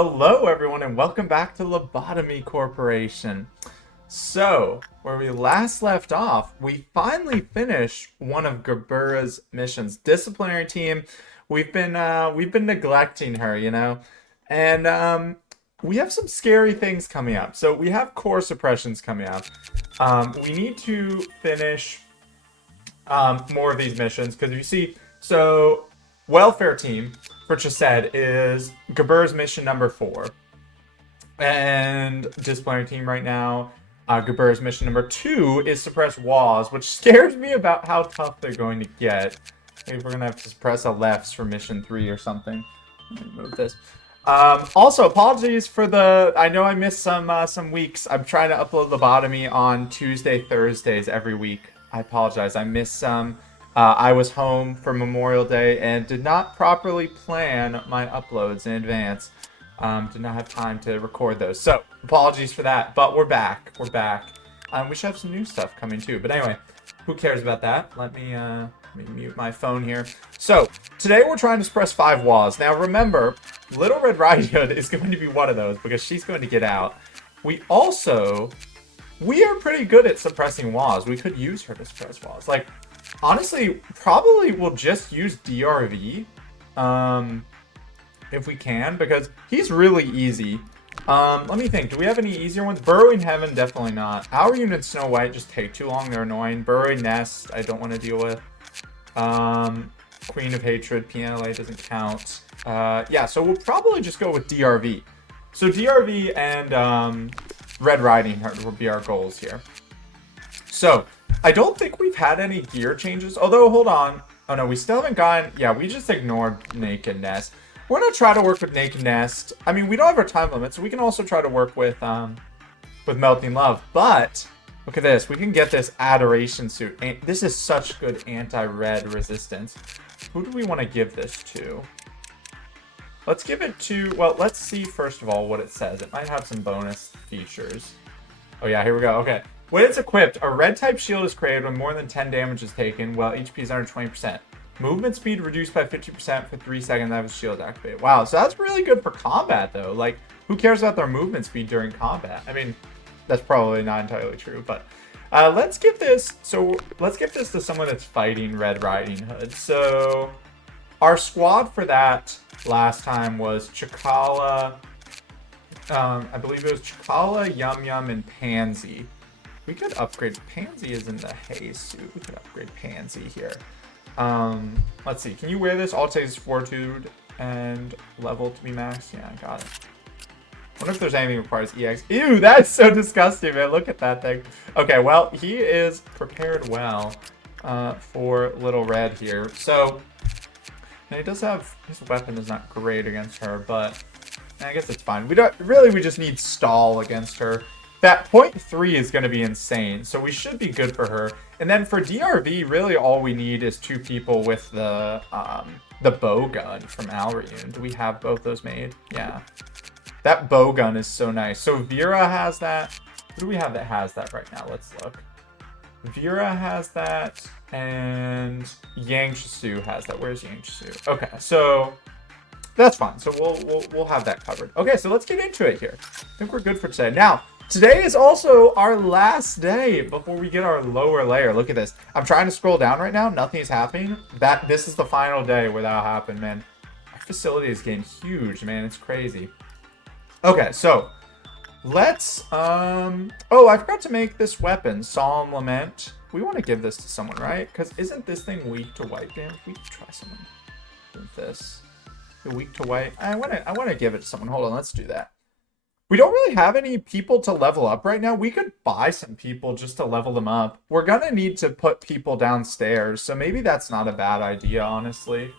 Hello, everyone, and welcome back to Lobotomy Corporation. So, where we last left off, we finally finished one of Gebura's missions. Disciplinary team. We've been neglecting her, and we have some scary things coming up. So we have core suppressions coming up. We need to finish more of these missions because you see, so welfare team, which I said is Gebura's mission number 4. And disciplinary team right now, Gebura's mission number 2 is suppress walls, which scares me about how tough they're going to get. Maybe we're going to have to suppress a lefts for mission 3 or something. Let me move this. Also, apologies for I know I missed some weeks. I'm trying to upload Lobotomy on Tuesday, Thursdays every week. I apologize. I missed some. I was home for Memorial Day and did not properly plan my uploads in advance. Did not have time to record those. So, apologies for that, but we're back. We're back. We should have some new stuff coming too. But anyway, who cares about that? Let me mute my phone here. So, today we're trying to suppress 5 walls. Now, remember, Little Red Riding Hood is going to be one of those because she's going to get out. We are pretty good at suppressing walls. We could use her to suppress walls. Like, honestly, probably we'll just use DRV if we can, because he's really easy. Let me think. Do we have any easier ones? Burrowing Heaven, definitely not. Our unit Snow White just take too long. They're annoying. Burrowing Nest, I don't want to deal with. Queen of Hatred, Piano Light doesn't count. Yeah, so we'll probably just go with DRV. So DRV and Red Riding Hood will be our goals here. So, I don't think we've had any gear changes. Although, hold on. Oh, no, we still haven't gotten... Yeah, we just ignored Naked Nest. We're going to try to work with Naked Nest. I mean, we don't have our time limit, so we can also try to work with Melting Love. But, look at this. We can get this Adoration Suit. And this is such good anti-red resistance. Who do we want to give this to? Let's give it to... Well, let's see, first of all, what it says. It might have some bonus features. Oh, yeah, here we go. Okay. When it's equipped, a red-type shield is created when more than 10 damage is taken, while HP is under 20%. Movement speed reduced by 50% for 3 seconds after the shield is activated. Wow, so that's really good for combat, though. Like, who cares about their movement speed during combat? I mean, that's probably not entirely true, but... let's give this to someone that's fighting Red Riding Hood. So, our squad for that last time was Chikala... I believe it was Chikala, Yum Yum, and Pansy. We could upgrade. Pansy is in the hay suit. We could upgrade Pansy here. Let's see. Can you wear this? All it takes is Fortitude and level to be maxed. Yeah, I got it. I wonder if there's anything that requires EX. Ew, that's so disgusting, man. Look at that thing. Okay, well, he is prepared well for Little Red here. So, now he does have... His weapon is not great against her, but I guess it's fine. We just need stall against her. That 0.3 is going to be insane, so we should be good for her. And then for DRV, really all we need is 2 people with the bow gun from Alriune. Do we have both those made? Yeah. That bow gun is so nice. So Vera has that. Who do we have that has that right now? Let's look. Vera has that, and Yang Shisu has that. Where's Yang Shisu? Okay, so that's fine. So we'll have that covered. Okay, so let's get into it here. I think we're good for today. Now, today is also our last day before we get our lower layer. Look at this. I'm trying to scroll down right now. Nothing's happening. This is the final day where that'll happen, man. Our facility is getting huge, man. It's crazy. Okay, so let's... Oh, I forgot to make this weapon. Solemn Lament. We want to give this to someone, right? Because isn't this thing weak to white damage? We could try someone with this. Weak to white. I want to give it to someone. Hold on, let's do that. We don't really have any people to level up right now. We could buy some people just to level them up. We're going to need to put people downstairs, so maybe that's not a bad idea, honestly.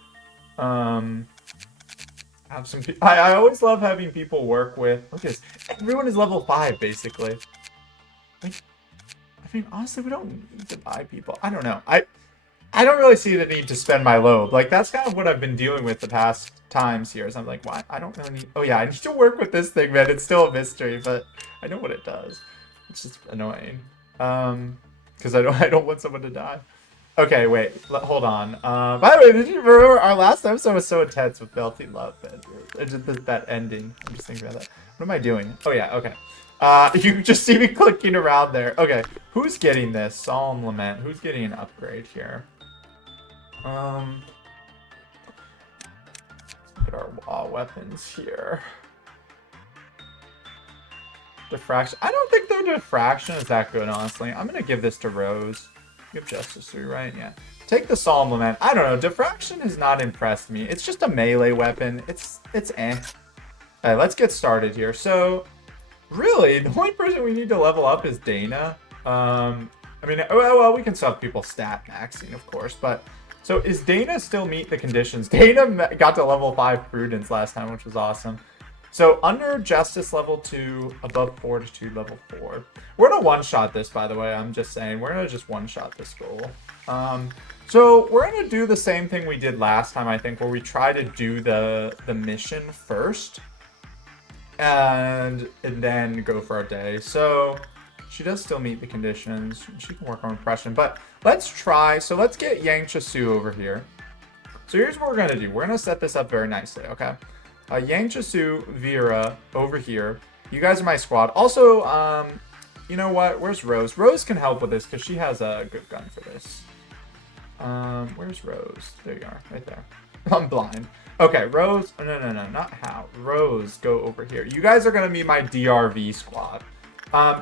Have some I always love having people work with... Look at this. Everyone is level 5, basically. Like, I mean, honestly, we don't need to buy people. I don't know. I don't really see the need to spend my load. Like, that's kind of what I've been dealing with the past times here. So I'm like, why? I don't really need... Oh, yeah, I need to work with this thing, man. It's still a mystery, but I know what it does. It's just annoying. Because I don't want someone to die. Okay, wait. Hold on. By the way, did you remember our last episode was so intense with Melting Love? That ending. I'm just thinking about that. What am I doing? Oh, yeah, okay. You just see me clicking around there. Okay, who's getting this? Solemn Lament. Who's getting an upgrade here? Let's look at our weapons here. Diffraction. I don't think their diffraction is that good, honestly. I'm gonna give this to Rose. Give Justice 3, right? Yeah. Take the Solemn Lament. I don't know. Diffraction has not impressed me. It's just a melee weapon. It's eh. Alright, let's get started here. So, really, the only person we need to level up is Dana. I mean, well, we can sub people stat maxing, of course, but... So, is Dana still meet the conditions? Dana got to level 5 Prudence last time, which was awesome. So, under Justice level 2, above Fortitude level 4. We're going to one-shot this, by the way. I'm just saying. We're going to just one-shot this goal. So, we're going to do the same thing we did last time, I think, where we try to do the mission first. And then go for our day. So, she does still meet the conditions. She can work on repression. But let's try. So, let's get Yang Chasu over here. So, here's what we're going to do. We're going to set this up very nicely, okay? Yang Chasu, Vera, over here. You guys are my squad. Also, you know what? Where's Rose? Rose can help with this because she has a good gun for this. Where's Rose? There you are, right there. I'm blind. Okay, Rose. Oh, no, not how. Rose, go over here. You guys are going to be my DRV squad.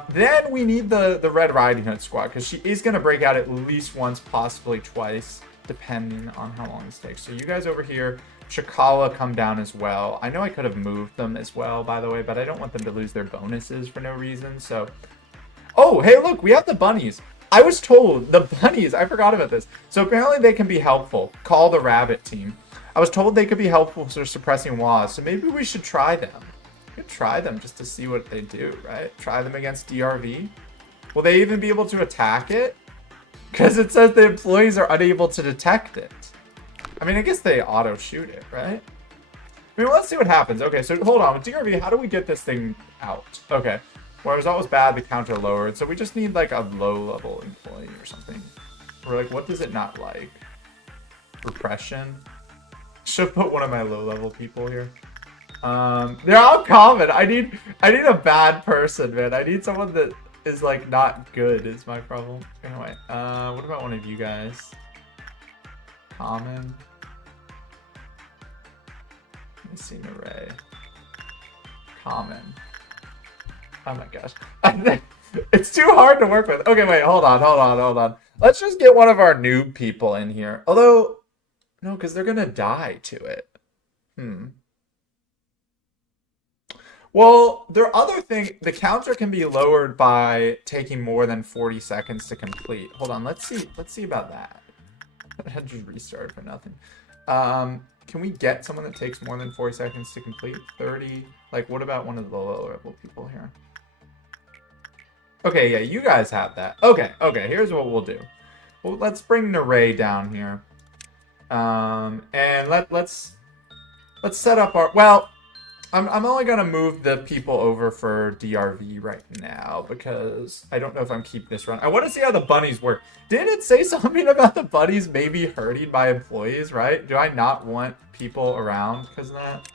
Then we need the Red Riding Hood squad because she is going to break out at least once, possibly twice, depending on how long this takes. So you guys over here. Chikala come down as well. I know I could have moved them as well, by the way, but I don't want them to lose their bonuses for no reason, so... Oh, hey, look, we have the bunnies. I was told, the bunnies, I forgot about this. So apparently they can be helpful. Call the rabbit team. I was told they could be helpful for suppressing WAs, so maybe we should try them. We could try them just to see what they do, right? Try them against DRV. Will they even be able to attack it? Because it says the employees are unable to detect it. I mean, I guess they auto-shoot it, right? I mean, let's see what happens. Okay, so hold on. With DRV, how do we get this thing out? Okay. Well, it was always bad, the counter lowered. So we just need, like, a low-level employee or something. Or, like, what does it not like? Repression? Should put one of my low-level people here. They're all common. I need a bad person, man. I need someone that is, like, not good is my problem. Anyway, what about one of you guys? Common. Let me see an array. Common. Oh my gosh. It's too hard to work with. Okay, wait, hold on. Let's just get one of our noob people in here. Although, no, because they're gonna die to it. Well, their other thing, the counter can be lowered by taking more than 40 seconds to complete. Hold on, let's see about that. I had to restart for nothing. Can we get someone that takes more than 40 seconds to complete? 30? Like, what about one of the lower level people here? Okay, yeah, you guys have that. Okay, here's what we'll do. Well, let's bring Naray down here. And let's set up our... Well, I'm only going to move the people over for DRV right now because I don't know if I'm keeping this run. I want to see how the bunnies work. Did it say something about the bunnies maybe hurting my employees, right? Do I not want people around because of that?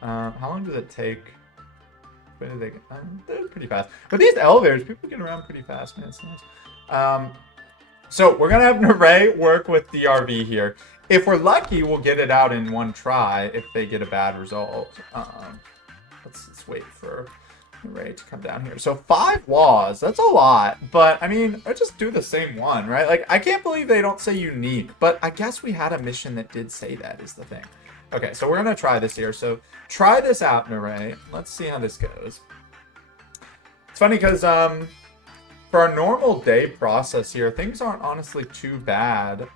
How long does it take? When do they get? They're pretty fast. But these elevators, people get around pretty fast, man. It's nice. So we're going to have Naray work with DRV here. If we're lucky, we'll get it out in one try if they get a bad result. Let's wait for Ray to come down here. So 5 laws, that's a lot. But, I mean, I just do the same one, right? Like, I can't believe they don't say unique. But I guess we had a mission that did say that is the thing. Okay, so we're going to try this here. So try this out, Naray. Let's see how this goes. It's funny because for our normal day process here, things aren't honestly too bad.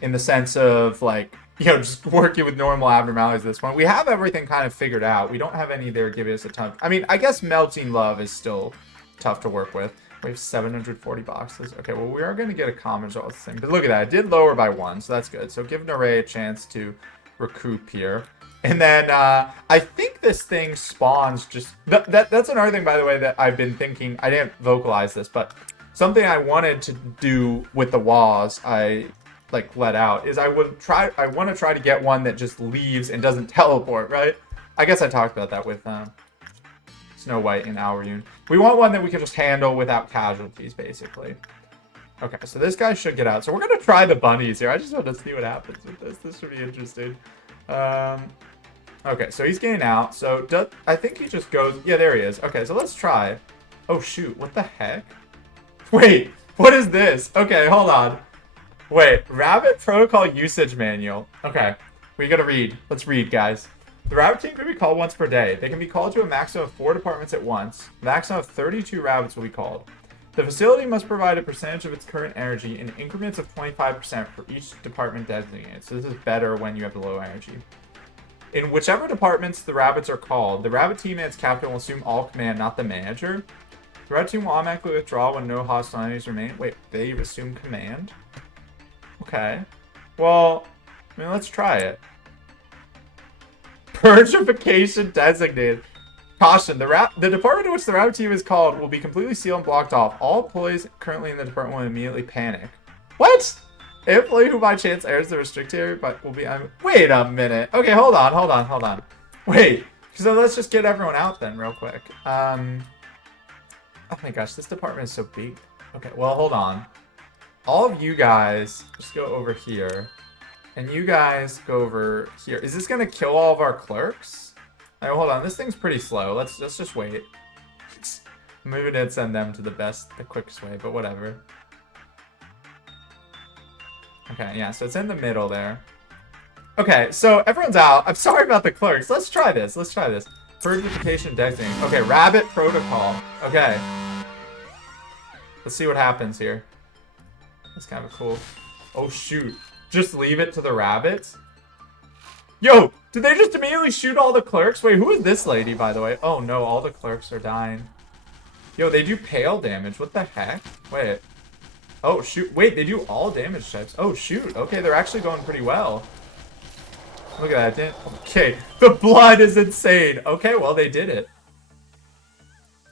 In the sense of, like, you know, just working with normal abnormalities this one. We have everything kind of figured out. We don't have any there giving us a ton. I mean, I guess Melting Love is still tough to work with. We have 740 boxes. Okay, well, we are going to get a common result with this thing. But look at that. It did lower by 1, so that's good. So give Naray a chance to recoup here. And then I think this thing spawns just... That's another thing, by the way, that I've been thinking. I didn't vocalize this, but something I wanted to do with the walls, I like let out, is I want to try to get one that just leaves and doesn't teleport, right? I guess I talked about that with Snow White and Aurune. We want one that we can just handle without casualties, basically. Okay, so this guy should get out. So we're going to try the bunnies here. I just want to see what happens with this. This should be interesting. Okay, so he's getting out. So I think he just goes... Yeah, there he is. Okay, so let's try. Oh, shoot. What the heck? Wait, what is this? Okay, hold on. Wait, Rabbit Protocol Usage Manual. Okay, we got to read. Let's read, guys. The rabbit team can be called once per day. They can be called to a maximum of 4 departments at once. A maximum of 32 rabbits will be called. The facility must provide a percentage of its current energy in increments of 25% for each department designated. So this is better when you have low energy. In whichever departments the rabbits are called, the rabbit team and its captain will assume all command, not the manager. The rabbit team will automatically withdraw when no hostilities remain. Wait, they assume command? Okay. Well, I mean, let's try it. Purgification designated. Caution, the department in which the rabbit team is called will be completely sealed and blocked off. All employees currently in the department will immediately panic. What? An employee who by chance enters the restricted area but will be... Wait a minute. Okay, hold on. Wait. So let's just get everyone out then real quick. Oh my gosh, this department is so big. Okay, well, hold on. All of you guys just go over here. And you guys go over here. Is this going to kill all of our clerks? Hold on, this thing's pretty slow. Let's just wait. Maybe we didn't send them to the quickest way, but whatever. Okay, yeah, so it's in the middle there. Okay, so everyone's out. I'm sorry about the clerks. Let's try this. Purgification designating. Okay, Rabbit Protocol. Okay. Let's see what happens here. That's kind of cool. Oh, shoot. Just leave it to the rabbits? Yo, did they just immediately shoot all the clerks? Wait, who is this lady, by the way? Oh, no, all the clerks are dying. Yo, they do pale damage. What the heck? Wait. Oh, shoot. Wait, they do all damage types. Oh, shoot. Okay, they're actually going pretty well. Look at that. Okay, the blood is insane. Okay, well, they did it.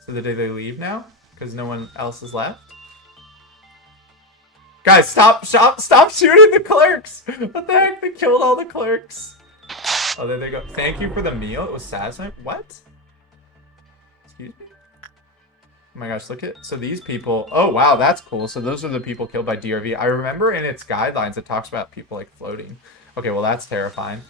So did they leave now? Because no one else is left? Guys, stop shooting the clerks. What the heck? They killed all the clerks. Oh, there they go. Thank you for the meal. It was satisfying. What? Excuse me? Oh my gosh, look at... So these people... Oh, wow, that's cool. So those are the people killed by DRV. I remember in its guidelines it talks about people, like, floating. Okay, well, that's terrifying.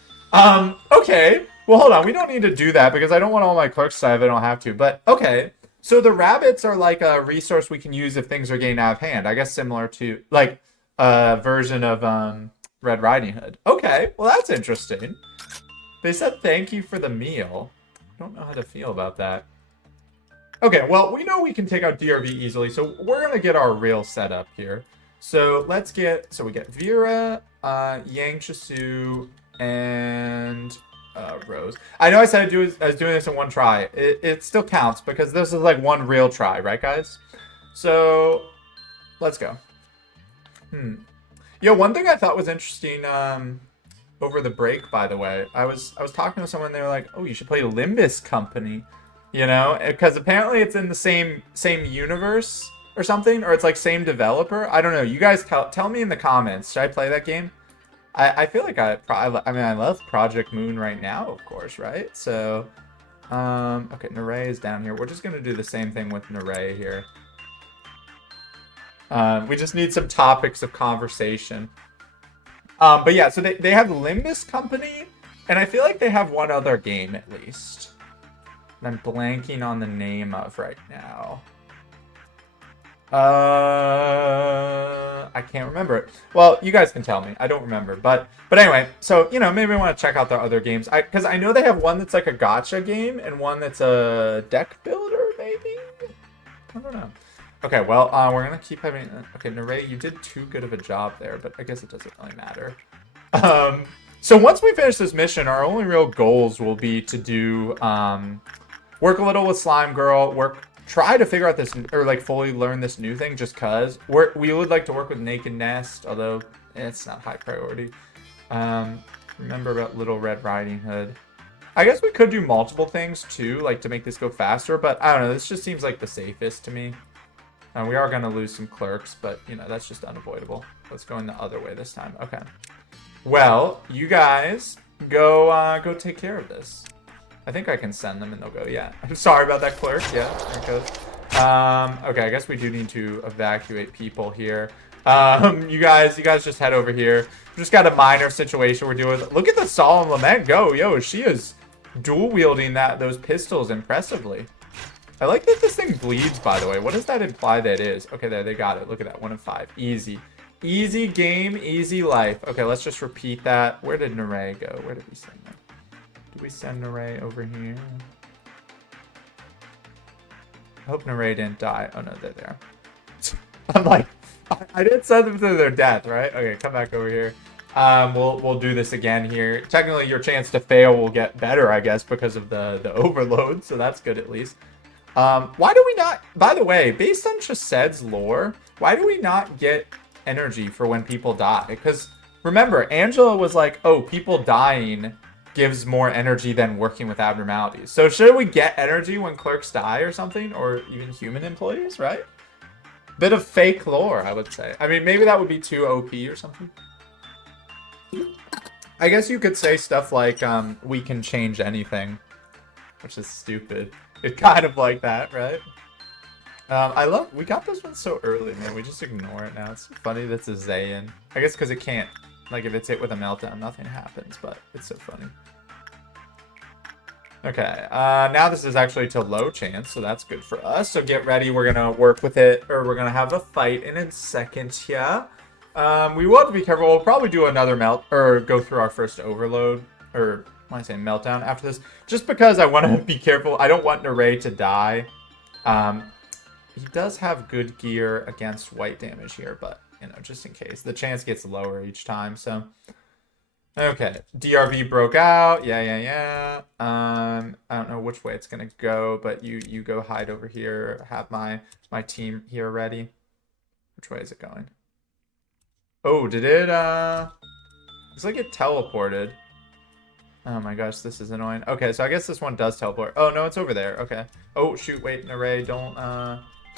Okay. Well, hold on. We don't need to do that because I don't want all my clerks to die if I don't have to. But, okay. So the rabbits are like a resource we can use if things are getting out of hand. I guess similar to, like, a version of Red Riding Hood. Okay, well, that's interesting. They said thank you for the meal. I don't know how to feel about that. Okay, well, we know we can take out DRV easily, so we're going to get our real setup here. So let's get... So we get Vera, Yang Shisu, and... Rose. I know I said I was doing this in one try. It still counts because this is like one real try, right, guys? So let's go. Yo, one thing I thought was interesting over the break, by the way, I was talking to someone. They were like, "Oh, you should play Limbus Company," you know, because apparently it's in the same universe or something, or it's like same developer. I don't know. You guys tell me in the comments. Should I play that game? I feel like I mean, I love Project Moon right now, of course, right? So, okay, Nere is down here. We're just going to do the same thing with Nere here. We just need some topics of conversation. But yeah, so they have Limbus Company, and I feel like they have one other game at least. And I'm blanking on the name of right now. I can't remember it. Well, you guys can tell me. I don't remember. But anyway, so, you know, maybe I want to check out their other games. Because I know they have one that's like a gacha game and one that's a deck builder, maybe? I don't know. Okay, well, we're going to keep having... Okay, Nere, you did too good of a job there, but I guess it doesn't really matter. So once we finish this mission, our only real goals will be to do... work a little with Slime Girl, try to figure out this, or like fully learn this new thing just cause. We would like to work with Naked Nest, although it's not high priority. Remember about Little Red Riding Hood. I guess we could do multiple things too, like to make this go faster, but I don't know, this just seems like the safest to me. We are going to lose some clerks, but, you know, that's just unavoidable. Let's go in the other way this time. Okay. Well, you guys go take care of this. I think I can send them and they'll go, yeah. I'm sorry about that, clerk. Yeah, there it goes. Okay, I guess we do need to evacuate people here. You guys just head over here. We just got a minor situation we're dealing with. Look at the Solemn Lament go. Yo, she is dual wielding those pistols impressively. I like that this thing bleeds, by the way. What does that imply that is? Okay, there, they got it. Look at that, 1 in 5. Easy. Easy game, easy life. Okay, let's just repeat that. Where did Neray go? Where did we send them? Did we send Neray over here? I hope Neray didn't die. Oh, no, they're there. I'm like, I didn't send them to their death, right? Okay, come back over here. We'll do this again here. Technically, your chance to fail will get better, I guess, because of the overload, so that's good at least. Why do we not, by the way, based on Chased's lore, why do we not get energy for when people die? Because remember, Angela was like, oh, people dying gives more energy than working with abnormalities. So should we get energy when clerks die or something, or even human employees, right? Bit of fake lore, I would say. I mean, maybe that would be too OP or something. I guess you could say stuff like, we can change anything, which is stupid. It's kind of like that, right? We got this one so early, man. We just ignore it now. It's funny that's a Zayn. I guess because it can't, like, if it's hit with a meltdown, nothing happens, but it's so funny. Okay, now this is actually to low chance, so that's good for us. So get ready, we're gonna work with it, or we're gonna have a fight in a second here. We will have to be careful. We'll probably do another go through our first overload, or when I say meltdown after this, just because I want to be careful. I don't want Neray to die. He does have good gear against white damage here, but, you know, just in case. The chance gets lower each time, so. Okay, DRV broke out. Yeah. I don't know which way it's going to go, but you go hide over here. Have my team here ready. Which way is it going? Oh, did it, looks like it teleported. Oh my gosh, this is annoying. Okay, so I guess this one does teleport. Oh, no, it's over there. Okay. Oh, shoot, wait, Neray, don't,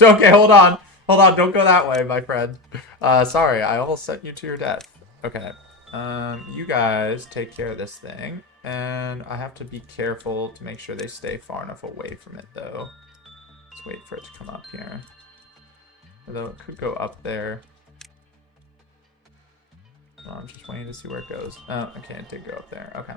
okay, hold on. Hold on, don't go that way, my friend. Sorry, I almost sent you to your death. Okay. You guys take care of this thing. And I have to be careful to make sure they stay far enough away from it, though. Let's wait for it to come up here. Although it could go up there. Well, I'm just waiting to see where it goes. Oh, okay, it did go up there. Okay.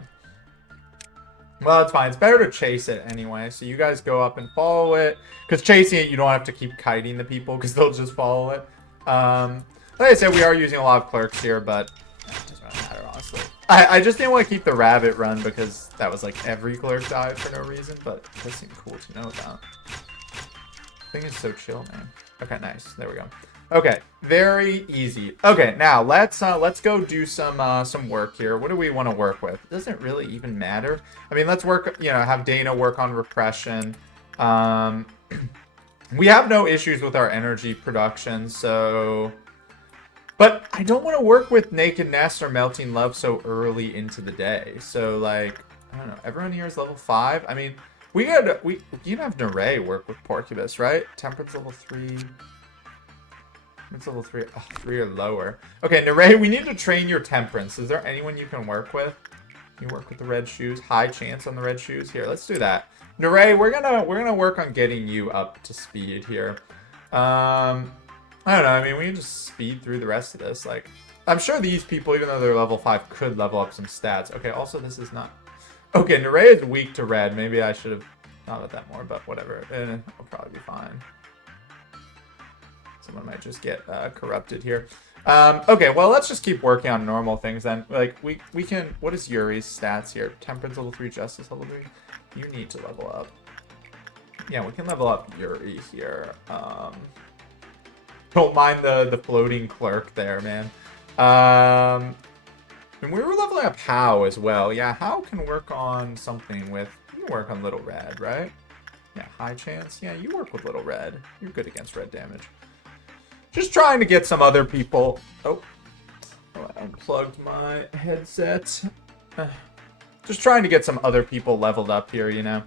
Well, it's fine. It's better to chase it anyway. So you guys go up and follow it. Because chasing it, you don't have to keep kiting the people because they'll just follow it. Like I said, we are using a lot of clerks here, but it doesn't really matter, honestly. I just didn't want to keep the rabbit run because that was like every clerk died for no reason, but it does seem cool to know about. The thing is so chill, man. Okay, nice. There we go. Okay, very easy. Okay, now let's go do some work here. What do we want to work with? It doesn't really even matter. I mean, let's work, you know, have Dana work on repression. We have no issues with our energy production, so... But I don't want to work with Nakedness or Melting Love so early into the day. So, like, I don't know. Everyone here is level 5. I mean, we can have Neray work with Porcubus, right? Temperance level 3... It's level 3. Oh, 3 or lower. Okay, Neray, we need to train your temperance. Is there anyone you can work with? You work with the red shoes. High chance on the red shoes. Here, let's do that. Neray, we're gonna work on getting you up to speed here. I don't know. I mean, we can just speed through the rest of this. Like, I'm sure these people, even though they're level 5, could level up some stats. Okay, also this is not. Okay, Neray is weak to red. Maybe I should have thought about that more, but whatever. I'll probably be fine. Someone might just get corrupted here. Okay, well, let's just keep working on normal things then. Like, we can... What is Yuri's stats here? Temperance level 3, Justice level 3. You need to level up. Yeah, we can level up Yuri here. Don't mind the floating clerk there, man. And we were leveling up How as well. Yeah, How can work on something with... You can work on Little Red, right? Yeah, high chance. Yeah, you work with Little Red. You're good against red damage. Just trying to get some other people. Oh, I unplugged my headset. Just trying to get some other people leveled up here, you know.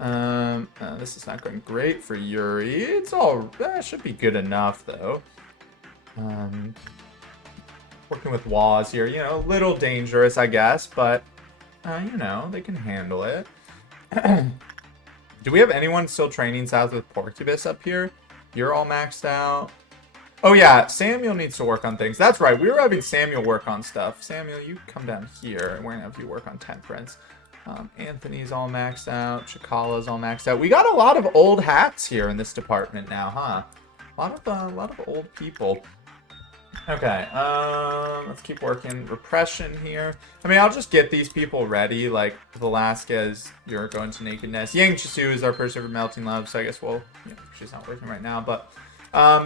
This is not going great for Yuri. It's all... should be good enough, though. Working with walls here, you know, a little dangerous, I guess, but, you know, they can handle it. Do we have anyone still training south with Porcubus up here? You're all maxed out. Oh, yeah, Samuel needs to work on things. That's right, we were having Samuel work on stuff. Samuel, you come down here, and we're going to have you work on Temperance. Anthony's all maxed out. Chikala's all maxed out. We got a lot of old hats here in this department now, huh? A lot of old people. Okay, let's keep working repression here. I mean, I'll just get these people ready, like Velasquez, you're going to Nakedness. Yang Chisu is our person for Melting Love, so I guess we'll, you know, she's not working right now, but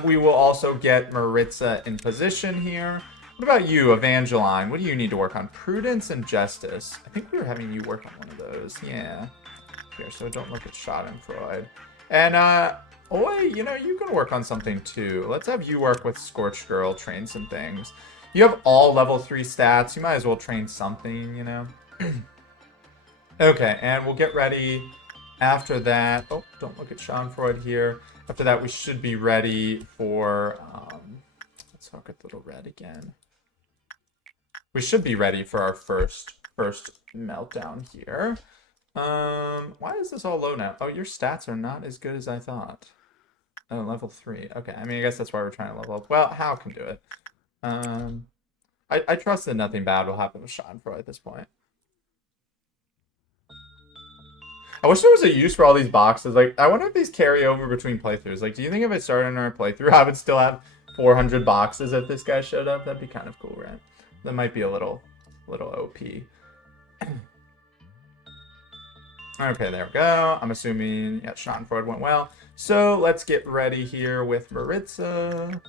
we will also get Maritza in position here. What about you, Evangeline? What do you need to work on? Prudence and Justice. I think we were having you work on one of those. Yeah. Here, so don't look at Schadenfreude. And, Oi, you know, you can work on something too. Let's have you work with Scorched Girl, train some things. You have all level 3 stats. You might as well train something, you know. Okay, and we'll get ready after that. Oh, don't look at Schadenfreude here. After that, we should be ready for... let's look at Little Red again. We should be ready for our first meltdown here. Why is this all low now? Oh, your stats are not as good as I thought. Oh, level 3. Okay, I mean, I guess that's why we're trying to level up. Well, Hal can do it. I trust that nothing bad will happen with Schadenfreude at this point. I wish there was a use for all these boxes. Like, I wonder if these carry over between playthroughs. Like, do you think if I started another playthrough, I would still have 400 boxes if this guy showed up? That'd be kind of cool, right? That might be a little OP. Okay, there we go. I'm assuming, yeah, Schadenfreude went well. So let's get ready here with Maritza.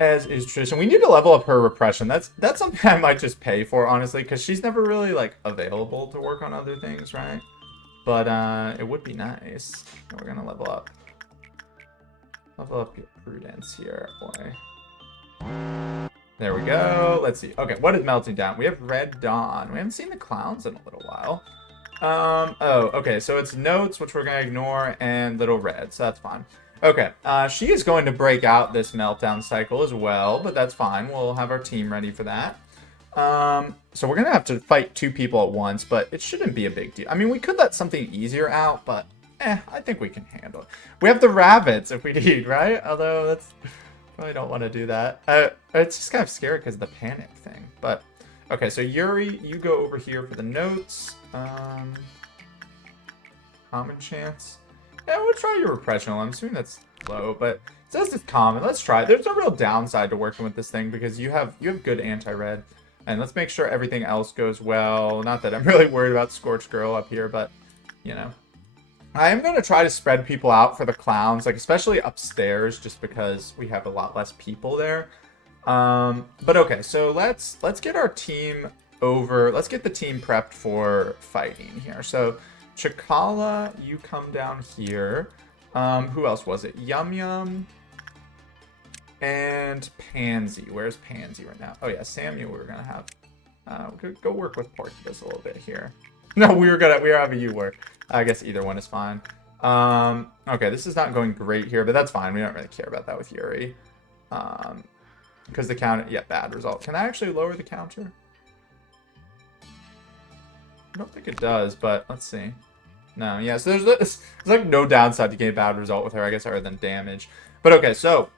As is tradition. We need to level up her repression. That's something I might just pay for, honestly, because she's never really, like, available to work on other things, right? But it would be nice. We're going to level up. Level up your prudence here, boy. There we go. Let's see. Okay, what is melting down? We have Red Dawn. We haven't seen the clowns in a little while. Oh, okay, so it's Notes, which we're going to ignore, and Little Red, so that's fine. Okay, she is going to break out this meltdown cycle as well, but that's fine. We'll have our team ready for that. So we're going to have to fight 2 people at once, but it shouldn't be a big deal. I mean, we could let something easier out, but, I think we can handle it. We have the rabbits if we need, right? Although, that's... Probably don't want to do that. It's just kind of scary because of the panic thing. But, okay, so Yuri, you go over here for the notes. Common chance. Yeah, we'll try your repression. I'm assuming that's low, but it says it's common. Let's try it. There's a real downside to working with this thing because you have good anti-red. And let's make sure everything else goes well. Not that I'm really worried about Scorched Girl up here, but, you know. I am going to try to spread people out for the clowns, like especially upstairs, just because we have a lot less people there. But okay, so let's get our team over. Let's get the team prepped for fighting here. So Chikala, you come down here. Who else was it? Yum Yum and Pansy. Where's Pansy right now? Oh yeah, Samuel. We're gonna have go work with Porcupus a little bit here. No, we were having you work. I guess either one is fine. Okay, this is not going great here, but that's fine. We don't really care about that with Yuri. Because the counter, yeah, bad result. Can I actually lower the counter? I don't think it does, but let's see. No, yeah, so there's like no downside to getting a bad result with her, I guess, other than damage. But okay, so,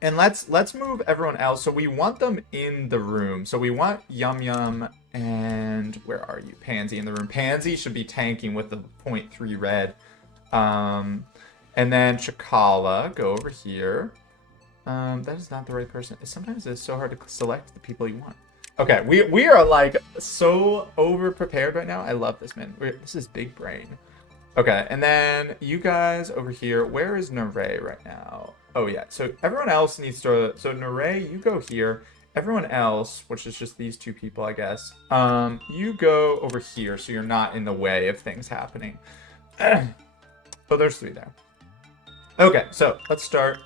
and let's move everyone else. So we want them in the room. So we want Yum Yum and where are you? Pansy in the room. Pansy should be tanking with the 0.3 red. And then Chikala, go over here. That is not the right person. Sometimes it's so hard to select the people you want. Okay, we are like so over prepared right now. I love this, man. This is big brain. Okay, and then you guys over here. Where is Nare right now? Oh yeah, so everyone else needs to. So Nare, you go here. Everyone else, which is just these 2 people, I guess. You go over here, so you're not in the way of things happening. Oh, there's 3 there. Okay, so let's start.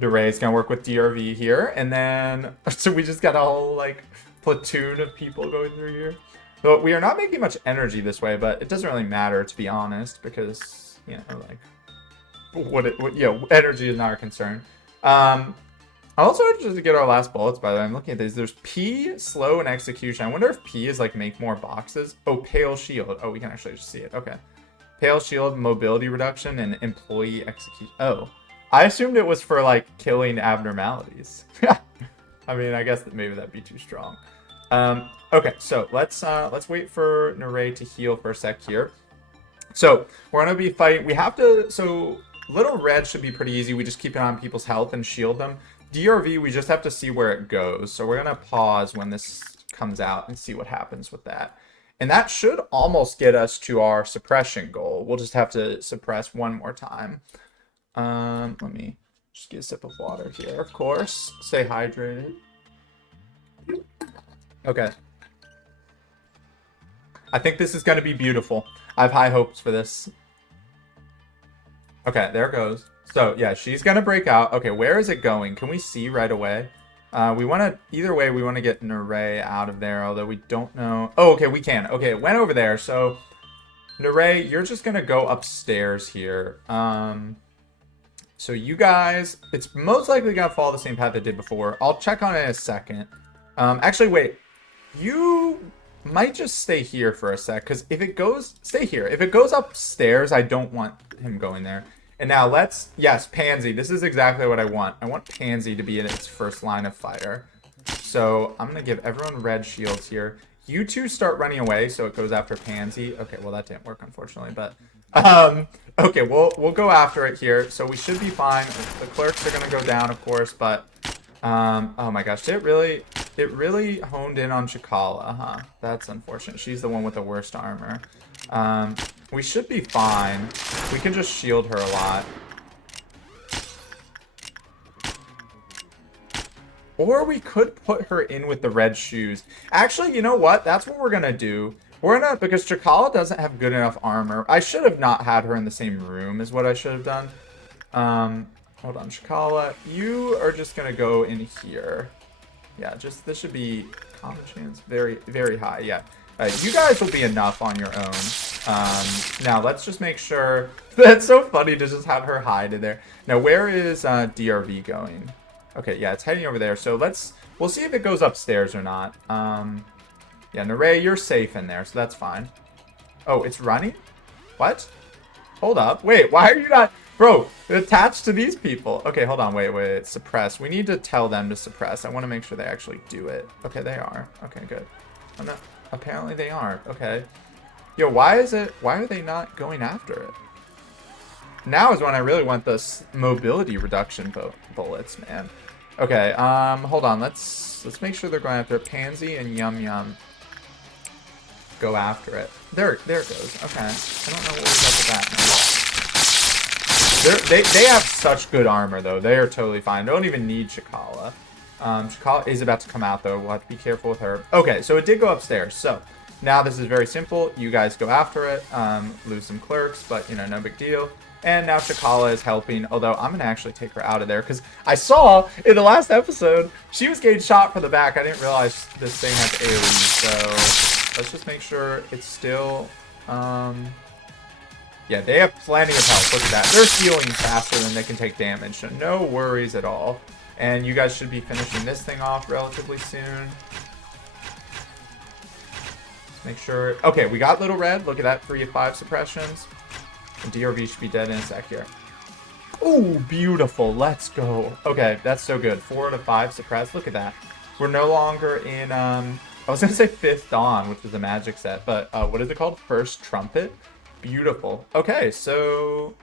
Nare's gonna work with DRV here, and then so we just got a whole like platoon of people going through here. So we are not making much energy this way, but it doesn't really matter, to be honest, because, you know, like, energy is not our concern. I'm also interested to get our last bullets, by the way. I'm looking at these. There's P, slow, and execution. I wonder if P is, like, make more boxes. Oh, pale shield. Oh, we can actually just see it. Okay. Pale shield, mobility reduction, and employee execution. Oh. I assumed it was for, like, killing abnormalities. I mean, I guess that maybe that'd be too strong. Okay, so let's wait for Neray to heal for a sec here. So we're gonna be fighting. We have to. So little red should be pretty easy. We just keep it on people's health and shield them. DRV, we just have to see where it goes. So we're gonna pause when this comes out and see what happens with that. And that should almost get us to our suppression goal. We'll just have to suppress one more time. Let me just get a sip of water here. Of course, stay hydrated. Okay. I think this is going to be beautiful. I have high hopes for this. Okay, there it goes. So, yeah, she's going to break out. Okay, where is it going? Can we see right away? We want to, either way, we want to get Neray out of there, although we don't know. Oh, okay, we can. Okay, it went over there. So, Neray, you're just going to go upstairs here. So you guys, it's most likely going to follow the same path it did before. I'll check on it in a second. Actually, wait. You might just stay here for a sec, because if it goes, stay here. If it goes upstairs, I don't want him going there. And now let's, yes, Pansy. This is exactly what I want. I want Pansy to be in its first line of fire. So I'm going to give everyone red shields here. You two start running away, so it goes after Pansy. Okay, well, that didn't work, unfortunately, but... okay, we'll go after it here. So we should be fine. The clerks are going to go down, of course, but... oh my gosh, it really honed in on Chikala, huh? That's unfortunate. She's the one with the worst armor. We should be fine. We can just shield her a lot. Or we could put her in with the red shoes. Actually, you know what? That's what we're gonna do. We're gonna, because Chikala doesn't have good enough armor. I should have not had her in the same room is what I should have done. Hold on, Chikala, you are just gonna go in here. Yeah, just, this should be common chance, very, very high, yeah. You guys will be enough on your own. Now, let's just make sure, that's so funny to just have her hide in there. Now, where is DRV going? Okay, yeah, it's heading over there, so we'll see if it goes upstairs or not. Yeah, Neray, you're safe in there, so that's fine. Oh, it's running? What? Hold up, wait, why are you not... Bro, attached to these people. Okay, hold on. Wait. Suppress. We need to tell them to suppress. I want to make sure they actually do it. Okay, they are. Okay, good. Oh, no. Apparently they aren't. Okay. Yo, why are they not going after it? Now is when I really want this mobility reduction bullets, man. Okay, hold on. Let's make sure they're going after it. Pansy and Yum Yum go after it. There it goes. Okay. I don't know what was up with that, man. They have such good armor, though. They are totally fine. They don't even need Chikala. Chikala is about to come out, though. We'll have to be careful with her. Okay, so it did go upstairs. So now this is very simple. You guys go after it. Lose some clerks, but, you know, no big deal. And now Chikala is helping, although I'm going to actually take her out of there, because I saw in the last episode, she was getting shot from the back. I didn't realize this thing has AoE, so let's just make sure it's still... Yeah, they have plenty of health. Look at that. They're healing faster than they can take damage, so no worries at all. And you guys should be finishing this thing off relatively soon. Make sure... Okay, we got Little Red. Look at that. 3 of 5 suppressions. And DRV should be dead in a sec here. Ooh, beautiful. Let's go. Okay, that's so good. 4 out of 5 suppressed. Look at that. We're no longer in... I was going to say 5th Dawn, which is a magic set, but what is it called? First Trumpet. Beautiful. Okay, so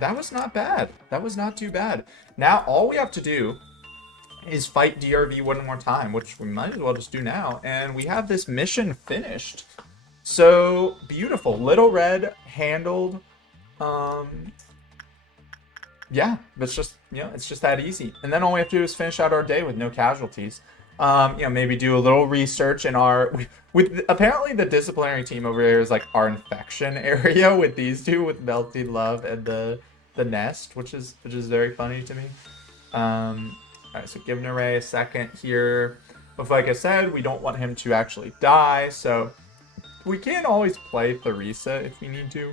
that was not bad. That was not too bad. Now, all we have to do is fight DRV one more time, which we might as well just do now. And we have this mission finished. So, beautiful. Little Red handled. Yeah, it's just, you know, it's just that easy. And then all we have to do is finish out our day with no casualties. You know, maybe do a little research in our... With apparently the disciplinary team over here is like our infection area with these two, with Melty Love and the nest, which is very funny to me. Alright, so give Neray a second here. But like I said, we don't want him to actually die, so We can always play Theresa if we need to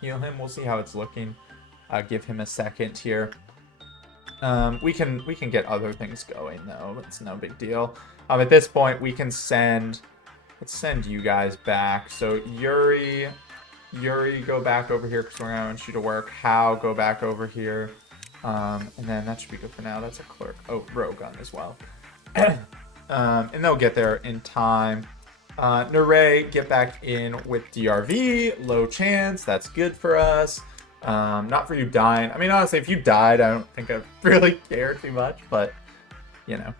heal him. We'll see how it's looking. Give him a second here. We can get other things going though. It's no big deal. At this point, we can send. Let's send you guys back. So Yuri, go back over here because we're gonna want you to work. How go back over here, and then that should be good for now. That's a clerk. Oh, Rogun as well. And they'll get there in time. Nere, get back in with DRV. Low chance. That's good for us. Not for you dying. I mean, honestly, if you died, I don't think I'd really care too much, but, you know.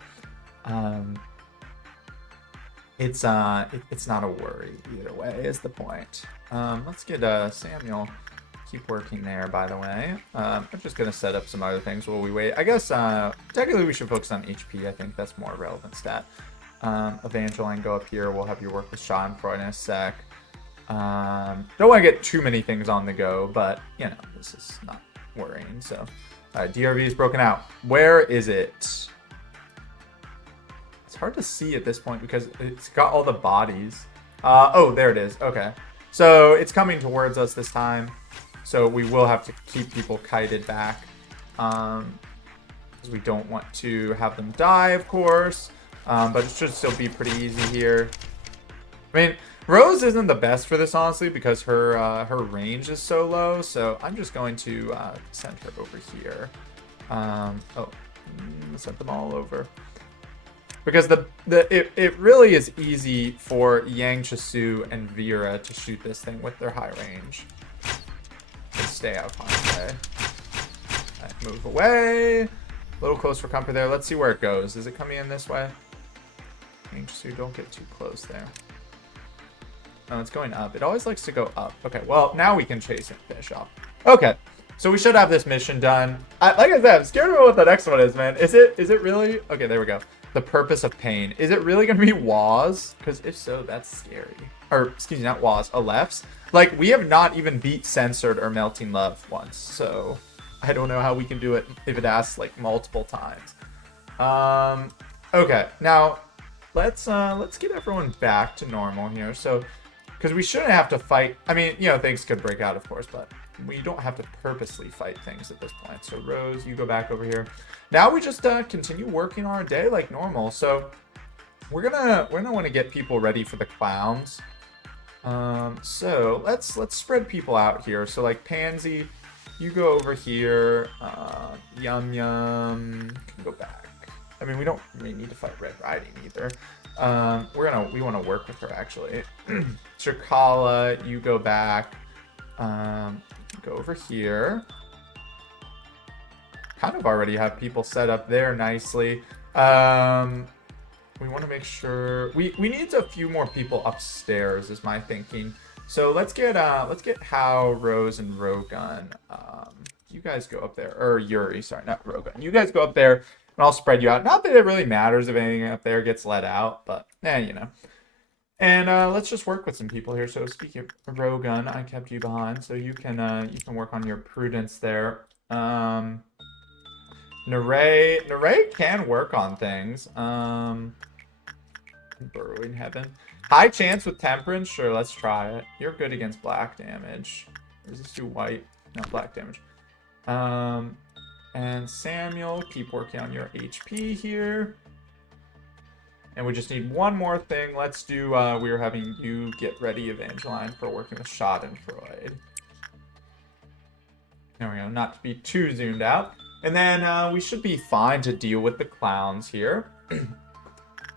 It's not a worry either way, is the point. Let's get Samuel. Keep working there, by the way. I'm just going to set up some other things while we wait. I guess, technically we should focus on HP. I think that's more relevant stat. Evangeline, go up here. We'll have you work with Schadenfreude in a sec. Don't want to get too many things on the go, but, you know, this is not worrying. So, DRV is broken out. Where is it? It's hard to see at this point because it's got all the bodies. Oh, there it is. Okay. So, it's coming towards us this time. So we will have to keep people kited back, because we don't want to have them die, of course. But it should still be pretty easy here. I mean, Rose isn't the best for this, honestly, because her range is so low. So I'm just going to send her over here. Send them all over. Because it really is easy for Yang Chisu and Vera to shoot this thing with their high range. Stay out of harm's way. Right, move away. A little close for comfort there. Let's see where it goes. Is it coming in this way? So don't get too close there. No, it's going up. It always likes to go up. Okay, well, now we can chase and fish off. Okay, so we should have this mission done. Like I said, I'm scared about what the next one is, man. Is it really? Okay, there we go. The purpose of pain. Is it really going to be Waz? Because if so, that's scary. Or, excuse me, not Waz, Aleph's. Like, we have not even beat Censored or Melting Love once, so I don't know how we can do it if it asks, like, multiple times. Okay, now, let's get everyone back to normal here, so, because we shouldn't have to fight. I mean, you know, things could break out, of course, but we don't have to purposely fight things at this point. So, Rose, you go back over here. Now we just continue working on our day like normal, so we're gonna want to get people ready for the clowns. So let's spread people out here. So like Pansy, you go over here. Yum Yum can go back. I mean, we don't really need to fight Red Riding either. We want to work with her actually. Chikala, you go back. Go over here. Kind of already have people set up there nicely. We want to make sure we need a few more people upstairs is my thinking. So let's get Hao, Rose, and Rogun. You guys go up there, or Yuri, sorry, not Rogun. You guys go up there, and I'll spread you out. Not that it really matters if anything up there gets let out, but you know. And let's just work with some people here. So speaking of Rogun, I kept you behind, so you can work on your prudence there. Nere can work on things. Burrowing Heaven. High chance with Temperance? Sure, let's try it. You're good against black damage. Or does this do white? No, black damage. And Samuel, keep working on your HP here. And we just need one more thing. Let's do, we were having you get ready, Evangeline, for working with Schadenfreude. There we go, not to be too zoomed out. And then we should be fine to deal with the clowns here.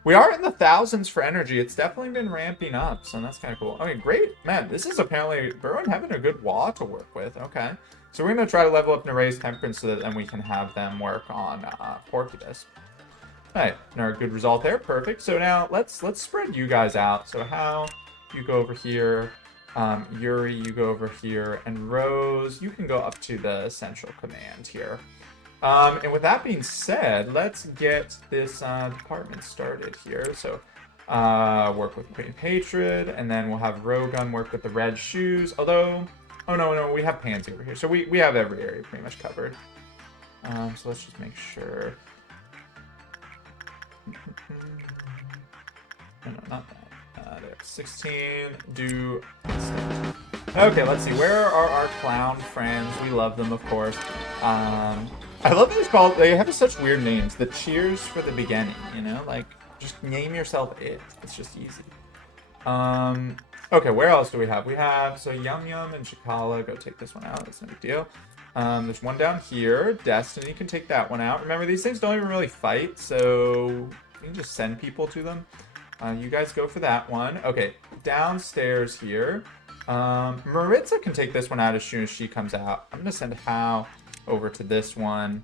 We are in the thousands for energy. It's definitely been ramping up, so that's kind of cool. Okay, great. Man, this is apparently Burrow having a good wall to work with. Okay. So we're going to try to level up Nere's Temperance so that then we can have them work on Porcupus. All right, another good result there. Perfect. So now let's spread you guys out. So Hao, you go over here. Yuri, you go over here. And Rose, you can go up to the Central Command here. And with that being said, let's get this department started here. So work with Queen Hatred, and then we'll have Rogun work with the red shoes. Although, oh no, we have Pansy over here. So we have every area pretty much covered. So let's just make sure. No, not that. There. 16, do... Okay, let's see. Where are our clown friends? We love them, of course. I love that it's called... They have such weird names. The cheers for the beginning, you know? Like, just name yourself it. It's just easy. Okay, where else do we have? We have... So, Yum Yum and Chikala. Go take this one out. That's no big deal. There's one down here. Destiny can take that one out. Remember, these things don't even really fight, so you can just send people to them. You guys go for that one. Okay, downstairs here. Maritza can take this one out as soon as she comes out. I'm going to send Hal over to this one.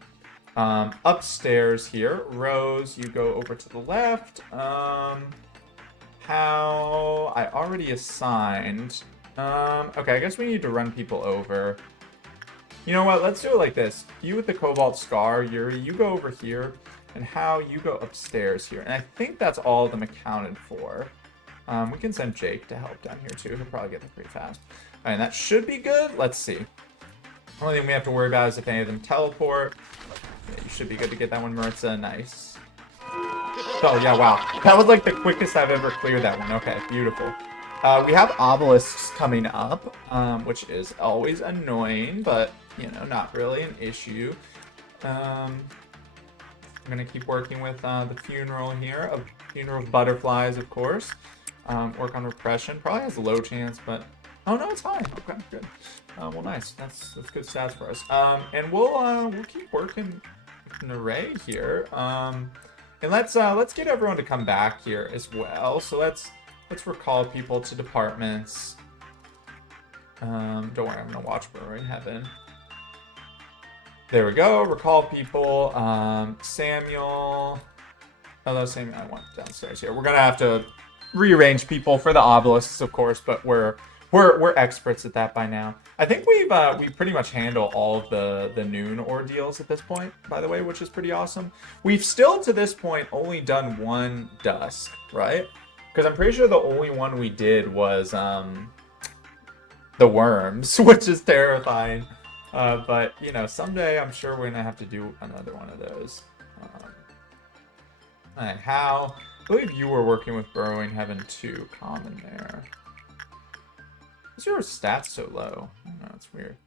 Upstairs here. Rose, you go over to the left. Hal, I already assigned. Okay, I guess we need to run people over. You know what? Let's do it like this. You with the Cobalt Scar, Yuri, you go over here. And Hal, you go upstairs here. And I think that's all of them accounted for. We can send Jake to help down here too. He'll probably get them pretty fast. All right, and that should be good. Let's see. The only thing we have to worry about is if any of them teleport. Yeah, you should be good to get that one, Maritza. Nice. Oh, yeah, wow. That was like the quickest I've ever cleared that one. Okay, beautiful. We have obelisks coming up, which is always annoying, but, you know, not really an issue. I'm going to keep working with the funeral here. A funeral of butterflies, of course. Work on repression. Probably has a low chance, but... Oh, no, it's fine. Okay, good. Well, nice. That's good stats for us. And we'll keep working with an array here. And let's get everyone to come back here as well. So let's recall people to departments. Don't worry, I'm going to watch Burrow in Heaven. There we go. Recall people. Samuel. Hello, Samuel. I went downstairs here. We're gonna have to rearrange people for the obelisks, of course, but we're experts at that by now. I think we pretty much handle all of the noon ordeals at this point, by the way, which is pretty awesome. We've still to this point only done one dusk, right? Because I'm pretty sure the only one we did was the worms, which is terrifying. But, you know, someday I'm sure we're going to have to do another one of those. And Hal, I believe you were working with Burrowing Heaven too. Common there. Why's your stats so low? I don't know, it's weird.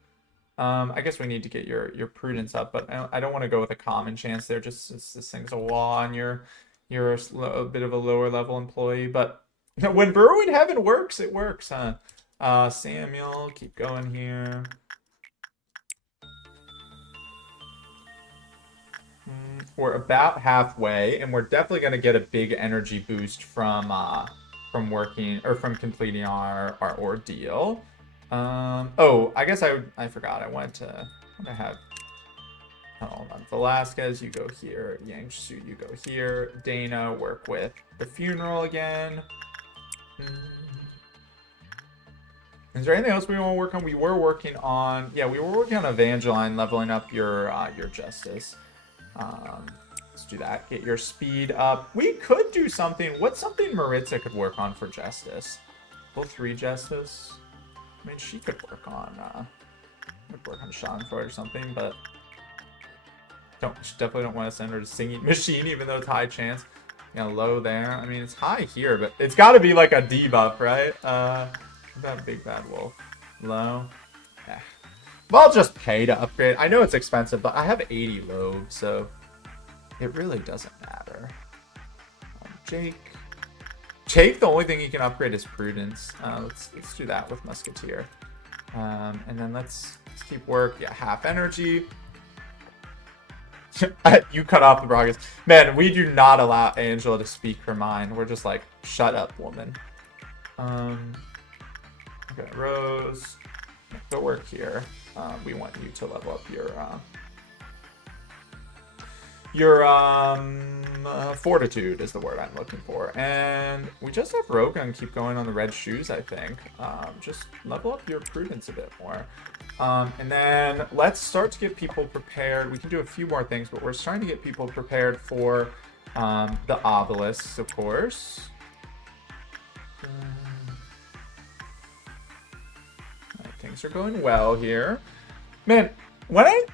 I guess we need to get your prudence up, but I don't want to go with a common chance there. Just this thing's a law and you're a bit of a lower level employee. But when Burrowing Heaven works, it works, huh? Samuel, keep going here. We're about halfway, and we're definitely going to get a big energy boost from working or from completing our ordeal. Oh, I guess I forgot. I want to have. Hold on, Velasquez, you go here. Yangsu, you go here. Dana, work with the funeral again. Is there anything else we want to work on? We were working on Evangeline, leveling up your justice. Let's do that. Get your speed up. We could do something. What's something Maritza could work on for justice? Level 3 justice. I mean, she could work on Schadenfreude or something, but definitely don't want to send her to Singing Machine, even though it's high chance. You know, low there. I mean, it's high here, but it's got to be like a debuff, right? That Big Bad Wolf. Low. Yeah. Well, I'll just pay to upgrade. I know it's expensive, but I have 80 lobes, so it really doesn't matter. Jake, the only thing he can upgrade is Prudence. Let's do that with Musketeer. And then let's keep work. Yeah, half energy. You cut off the broadcast. Man, we do not allow Angela to speak her mind. We're just like, shut up, woman. Okay, Rose. Go work here. We want you to level up your fortitude is the word I'm looking for. And we just have Rogan keep going on the red shoes, I think. Just level up your prudence a bit more. And then let's start to get people prepared. We can do a few more things, but we're starting to get people prepared for the obelisks, of course. Things are going well here. Man, like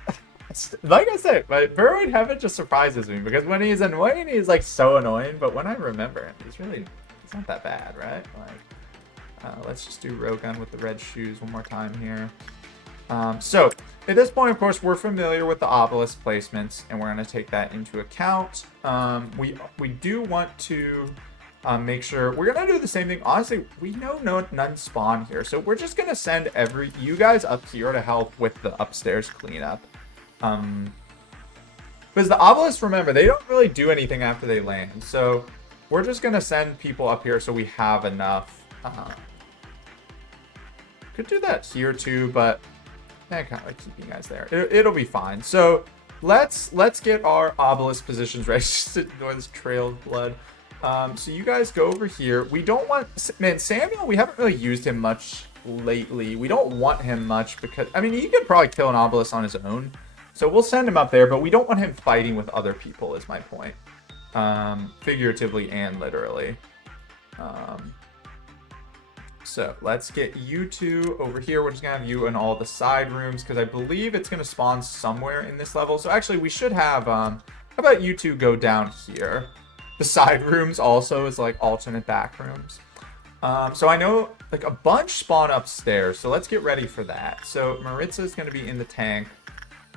I said, Burrow in Heaven just surprises me because when he's annoying, he's like so annoying, but when I remember him, he's It's not that bad, right? Like, let's just do Rogun with the red shoes one more time here. So at this point, of course, we're familiar with the obelisk placements, and we're going to take that into account. We do want to make sure we're going to do the same thing. Honestly, we know none spawn here, so we're just going to send you guys up here to help with the upstairs cleanup. Because the obelisks, remember, they don't really do anything after they land, so we're just going to send people up here so we have enough. Could do that here too, but I kind of like keeping you guys there. It'll be fine. So let's get our obelisk positions ready. Just ignore this trail of blood. So you guys go over here. We don't want, man, Samuel, we haven't really used him much lately. We don't want him much because, I mean, he could probably kill an obelisk on his own. So we'll send him up there, but we don't want him fighting with other people is my point. Figuratively and literally. So let's get you two over here. We're just gonna have you in all the side rooms because I believe it's gonna spawn somewhere in this level. So actually we should have, how about you two go down here? The side rooms also is like alternate back rooms. So I know like a bunch spawn upstairs. So let's get ready for that. So Maritza is gonna be in the tank.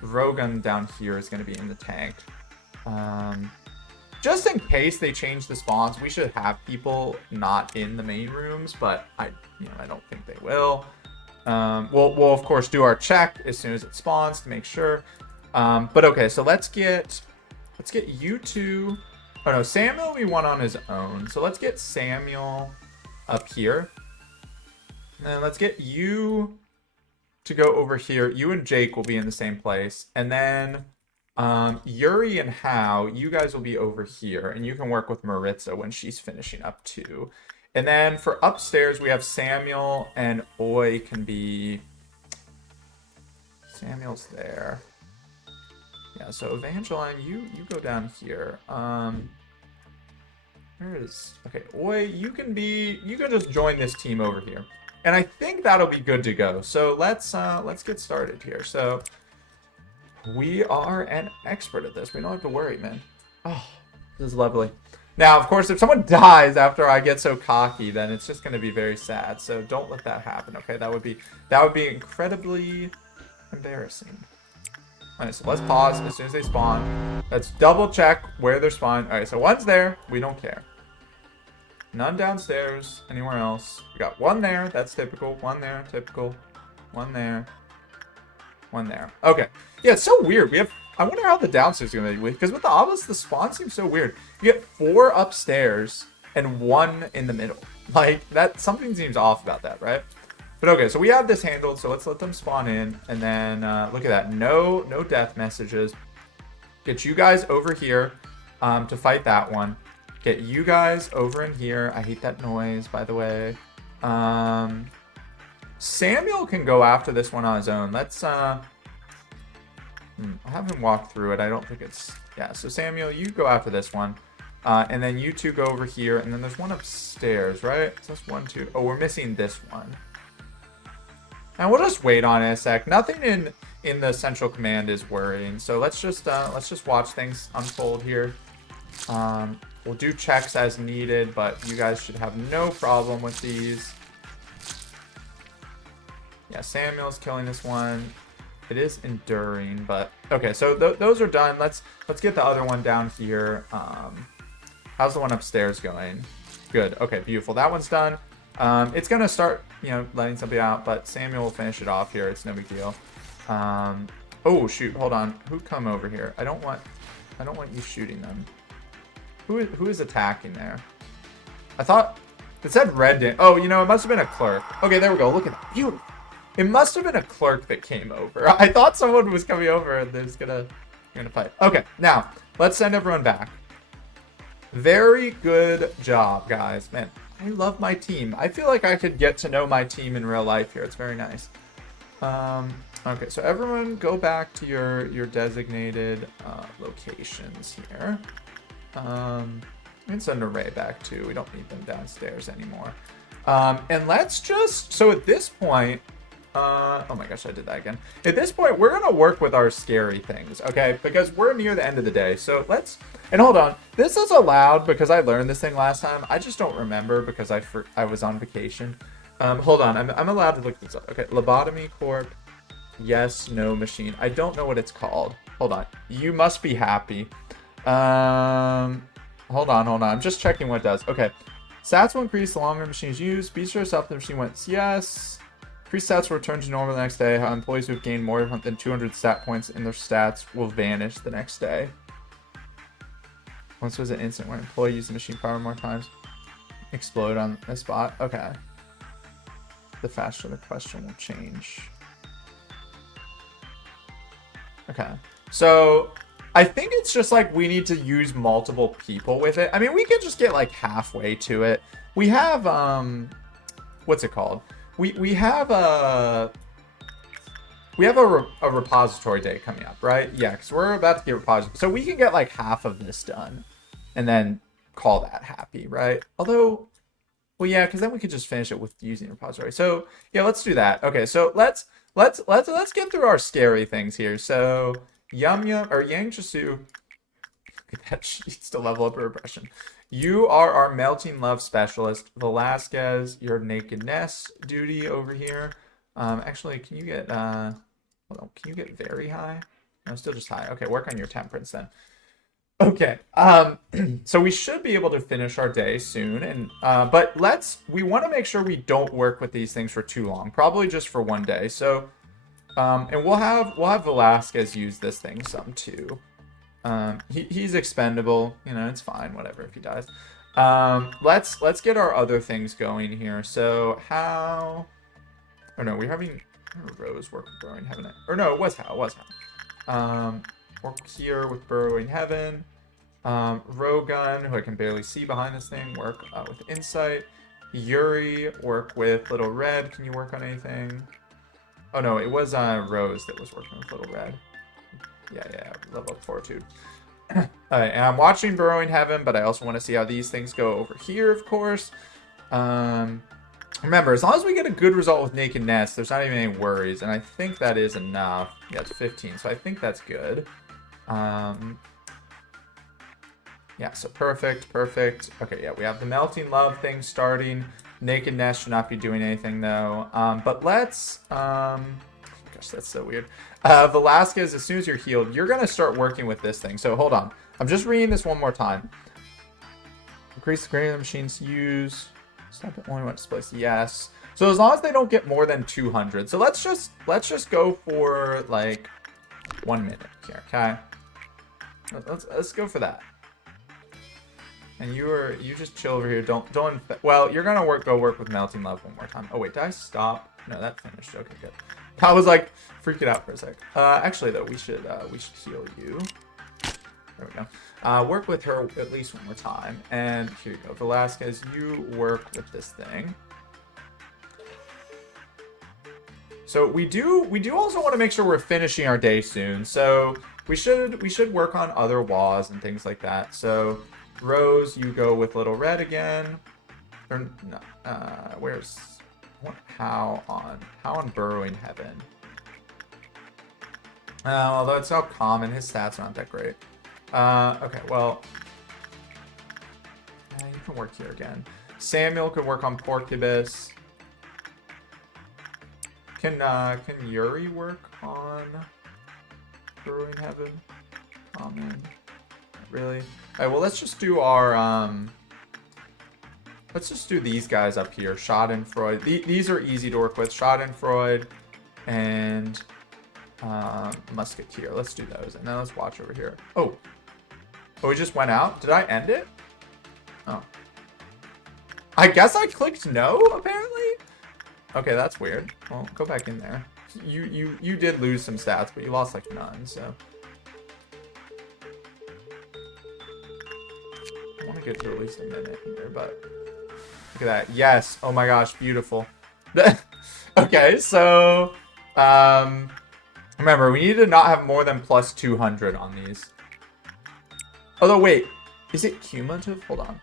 Rogun down here is gonna be in the tank. Just in case they change the spawns, we should have people not in the main rooms, but I don't think they will. We'll of course do our check as soon as it spawns to make sure. But okay, so let's get you two. Oh no, Samuel we want on his own. So let's get Samuel up here. And let's get you to go over here. You and Jake will be in the same place. And then Yuri and Hao, you guys will be over here, and you can work with Maritza when she's finishing up too. And then for upstairs, we have Samuel and Oi can be... Samuel's there. Yeah, so Evangeline, you go down here. Where is... Okay, Oi, you can just join this team over here. And I think that'll be good to go. So let's get started here. So we are an expert at this. We don't have to worry, man. Oh, this is lovely. Now, of course, if someone dies after I get so cocky, then it's just going to be very sad. So don't let that happen, okay? That would be incredibly embarrassing. All right, so let's pause as soon as they spawn. Let's double check where they're spawned. All right, so one's there. We don't care. None downstairs. Anywhere else. We got one there. That's typical. One there. Typical. One there. One there. Okay. Yeah, it's so weird. I wonder how the downstairs is going to be. Because with the obelisk, the spawn seems so weird. You get 4 upstairs and 1 in the middle. Like, something seems off about that, right? But okay, so we have this handled. So let's let them spawn in. And then, look at that. No death messages. Get you guys over here to fight that one. Get you guys over in here. I hate that noise, by the way. Samuel can go after this one on his own. Let's I'll have him walk through it. I don't think it's... Yeah, so Samuel, you go after this one. And then you two go over here. And then there's one upstairs, right? So that's 1, 2. Oh, we're missing this one. And we'll just wait on it a sec. Nothing in the central command is worrying. So let's just watch things unfold here. We'll do checks as needed, but you guys should have no problem with these. Yeah, Samuel's killing this one. It is enduring, but okay. So those are done. Let's get the other one down here. How's the one upstairs going? Good. Okay, beautiful. That one's done. It's gonna start, letting something out, but Samuel will finish it off here. It's no big deal. Oh shoot! Hold on. Who come over here? I don't want you shooting them. Who is attacking there? I thought it said red. Oh, it must have been a clerk. Okay, there we go. Look at that. Beautiful. It must have been a clerk that came over. I thought someone was coming over and they're gonna fight. Okay, now let's send everyone back. Very good job, guys. Man, I love my team. I feel like I could get to know my team in real life here. It's very nice. Okay, so everyone go back to your designated locations here. And send an array back too. We don't need them downstairs anymore. And let's just, so at this point, Oh my gosh, I did that again. At this point, we're gonna work with our scary things, okay? Because we're near the end of the day. So let's, and hold on. This is allowed because I learned this thing last time. I just don't remember because I was on vacation. Hold on, I'm allowed to look this up. Okay, Lobotomy Corp. Yes, no machine. I don't know what it's called. Hold on. You must be happy. Hold on. I'm just checking what it does. Okay. Stats will increase the longer the machine is used. Be sure yourself the machine went yes. Increased stats will return to normal the next day. How employees who have gained more than 200 stat points in their stats will vanish the next day. Once was an instant when an employee used the machine power more times. Explode on the spot. Okay. The faster the question will change. Okay. So I think it's just like we need to use multiple people with it. I mean, we could just get like halfway to it. We have what's it called? We have a repository day coming up, right? Yeah, because we're about to get repository. So we can get like half of this done and then call that happy, right? Although, well, yeah, because then we could just finish it with using repository. So yeah, let's do that. Okay, so let's get through our scary things here. So Yum or Yang Chasu, look at that, she needs to level up her repression. You are our melting love specialist. Velasquez, your nakedness duty over here. Actually, can you get hold on, can you get very high? No, still just high. Okay, work on your temperance then. Okay, so we should be able to finish our day soon, and but we want to make sure we don't work with these things for too long, probably just for one day. So and we'll have Velasquez use this thing some too. He's expendable, you know, it's fine, whatever if he dies. Let's get our other things going here. So how, oh no, we're having Rose work with Burrowing Heaven, or no, it was how. Work here with Burrowing Heaven. Rogun, who I can barely see behind this thing, work with Insight. Yuri, work with Little Red. Can you work on anything? Oh no, it was Rose that was working with Little Red. Yeah, level up Fortitude. Alright, and I'm watching Burrowing Heaven, but I also want to see how these things go over here, of course. Remember, as long as we get a good result with Naked Nest, there's not even any worries, and I think that is enough. Yeah, it's 15, so I think that's good. Yeah, so perfect. Okay, yeah, we have the Melting Love thing starting. Naked Nest should not be doing anything, though. But let's... gosh, that's so weird. Velasquez, as soon as you're healed, you're going to start working with this thing. So hold on. I'm just reading this one more time. Increase the gradient of the machines use. Stop it only when it's placed. Yes. So as long as they don't get more than 200. So let's just go for like 1 minute here, okay? Let's go for that. And you just chill over here. Don't well, you're gonna go work with Melting Love one more time. Oh wait, did I stop? No, that finished. Okay, good. I was like freaking out for a sec. Actually though, we should heal you. There we go. Work with her at least one more time. And here you go. Velasquez, you work with this thing. So we do also want to make sure we're finishing our day soon. So we should work on other WAs and things like that. So Rose, you go with Little Red again. Or no, where's how on Burrowing Heaven? Although it's so common, his stats aren't that great. Okay, well, you can work here again. Samuel could work on Porcubus. Can Yuri work on Burrowing Heaven? Oh man, really? Alright, well let's just do our let's just do these guys up here. Schadenfreude. These are easy to work with. Schadenfreude and Musketeer. Let's do those, and then let's watch over here. Oh, we just went out. Did I end it? Oh, I guess I clicked no. Apparently. Okay, that's weird. Well, go back in there. You did lose some stats, but you lost like none. So I want to get to at least a minute here, but look at that. Yes. Oh my gosh, beautiful. Okay, so remember, we need to not have more than plus 200 on these. Although, wait, is it cumulative? Hold on.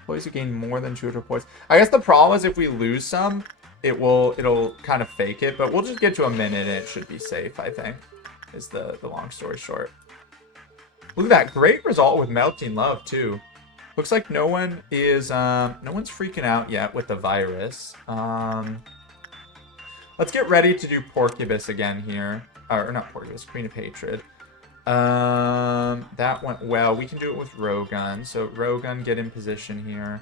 Employees who gain more than 200 points. I guess the problem is if we lose some, it'll kind of fake it, but we'll just get to a minute and it should be safe, I think, is the long story short. Look at that. Great result with Melting Love, too. Looks like no one's freaking out yet with the virus. Let's get ready to do Porcubus again here. Or not Porcubus, Queen of Hatred. That went well. We can do it with Rowgun. So Rowgun, get in position here.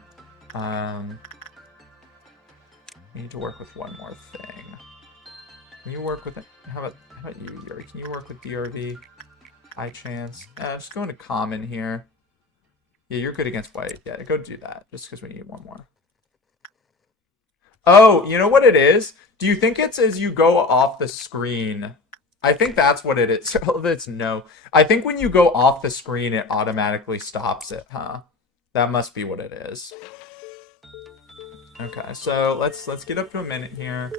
We need to work with one more thing. Can you work with it? How about you, Yuri? Can you work with DRV? High chance. Just go into common here. Yeah, you're good against white. Yeah, go do that. Just because we need one more. Oh, you know what it is? Do you think it's as you go off the screen? I think that's what it is. It's no. I think when you go off the screen, it automatically stops it, huh? That must be what it is. Okay, so let's get up to a minute here.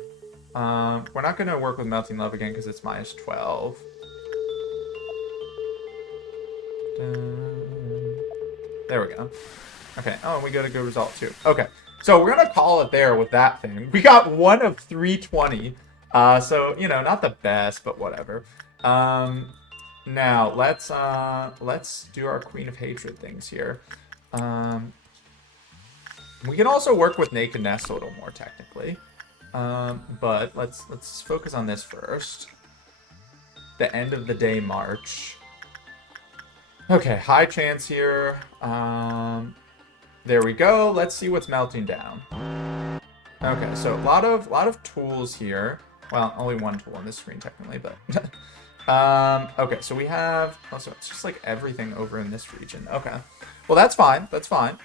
We're not going to work with Melting Love again because it's -12. There we go. Okay. Oh, and we got a good result too. Okay. So we're going to call it there with that thing. We got 1 of 320. So, you know, not the best, but whatever. Now, let's do our Queen of Hatred things here. We can also work with Naked Nest a little more technically. But let's focus on this first. The end of the day march. Okay, high chance here. There we go. Let's see what's melting down. Okay, so a lot of tools here. Well, only one tool on this screen technically, but okay, so we have also it's just like everything over in this region. Okay. Well, that's fine. That's fine.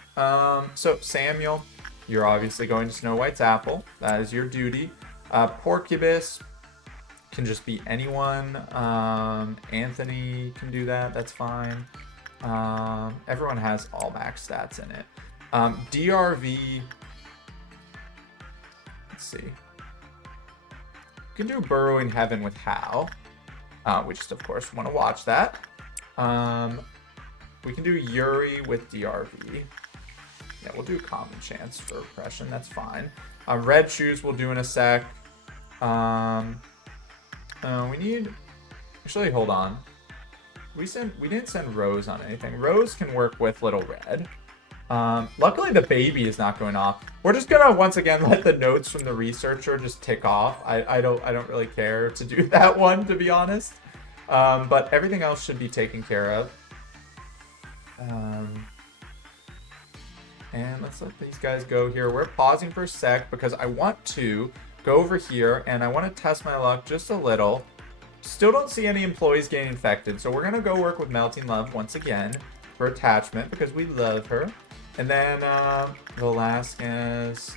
So Samuel, you're obviously going to Snow White's apple. That is your duty. Porcubus can just be anyone. Anthony can do that. That's fine. Everyone has all max stats in it. DRV. Let's see. You can do Burrowing Heaven with Hal. We just, of course, want to watch that. We can do Yuri with DRV. Yeah, we'll do Common Chance for Oppression. That's fine. Red Shoes we'll do in a sec. We need... Actually, hold on. We didn't send Rose on anything. Rose can work with Little Red. Luckily, the baby is not going off. We're just gonna once again let the notes from the researcher just tick off. I don't really care to do that one, to be honest. But everything else should be taken care of. And let's let these guys go here. We're pausing for a sec because I want to go over here and I want to test my luck just a little. Still don't see any employees getting infected, so we're gonna go work with Melting Love once again for attachment because we love her. And then Velasquez,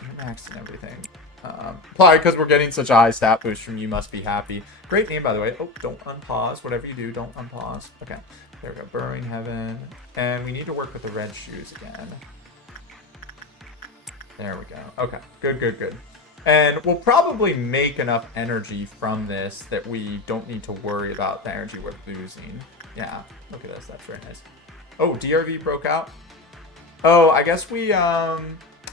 I'm maxing everything. Probably because we're getting such a high stat boost from You Must Be Happy. Great name, by the way. Oh, don't unpause. Whatever you do, don't unpause. Okay, there we go. Burrowing Heaven. And we need to work with the Red Shoes again. There we go. Okay, good. And we'll probably make enough energy from this that we don't need to worry about the energy we're losing. Yeah, look at this. That's very nice. Oh, DRV broke out. Oh, I guess we, oh,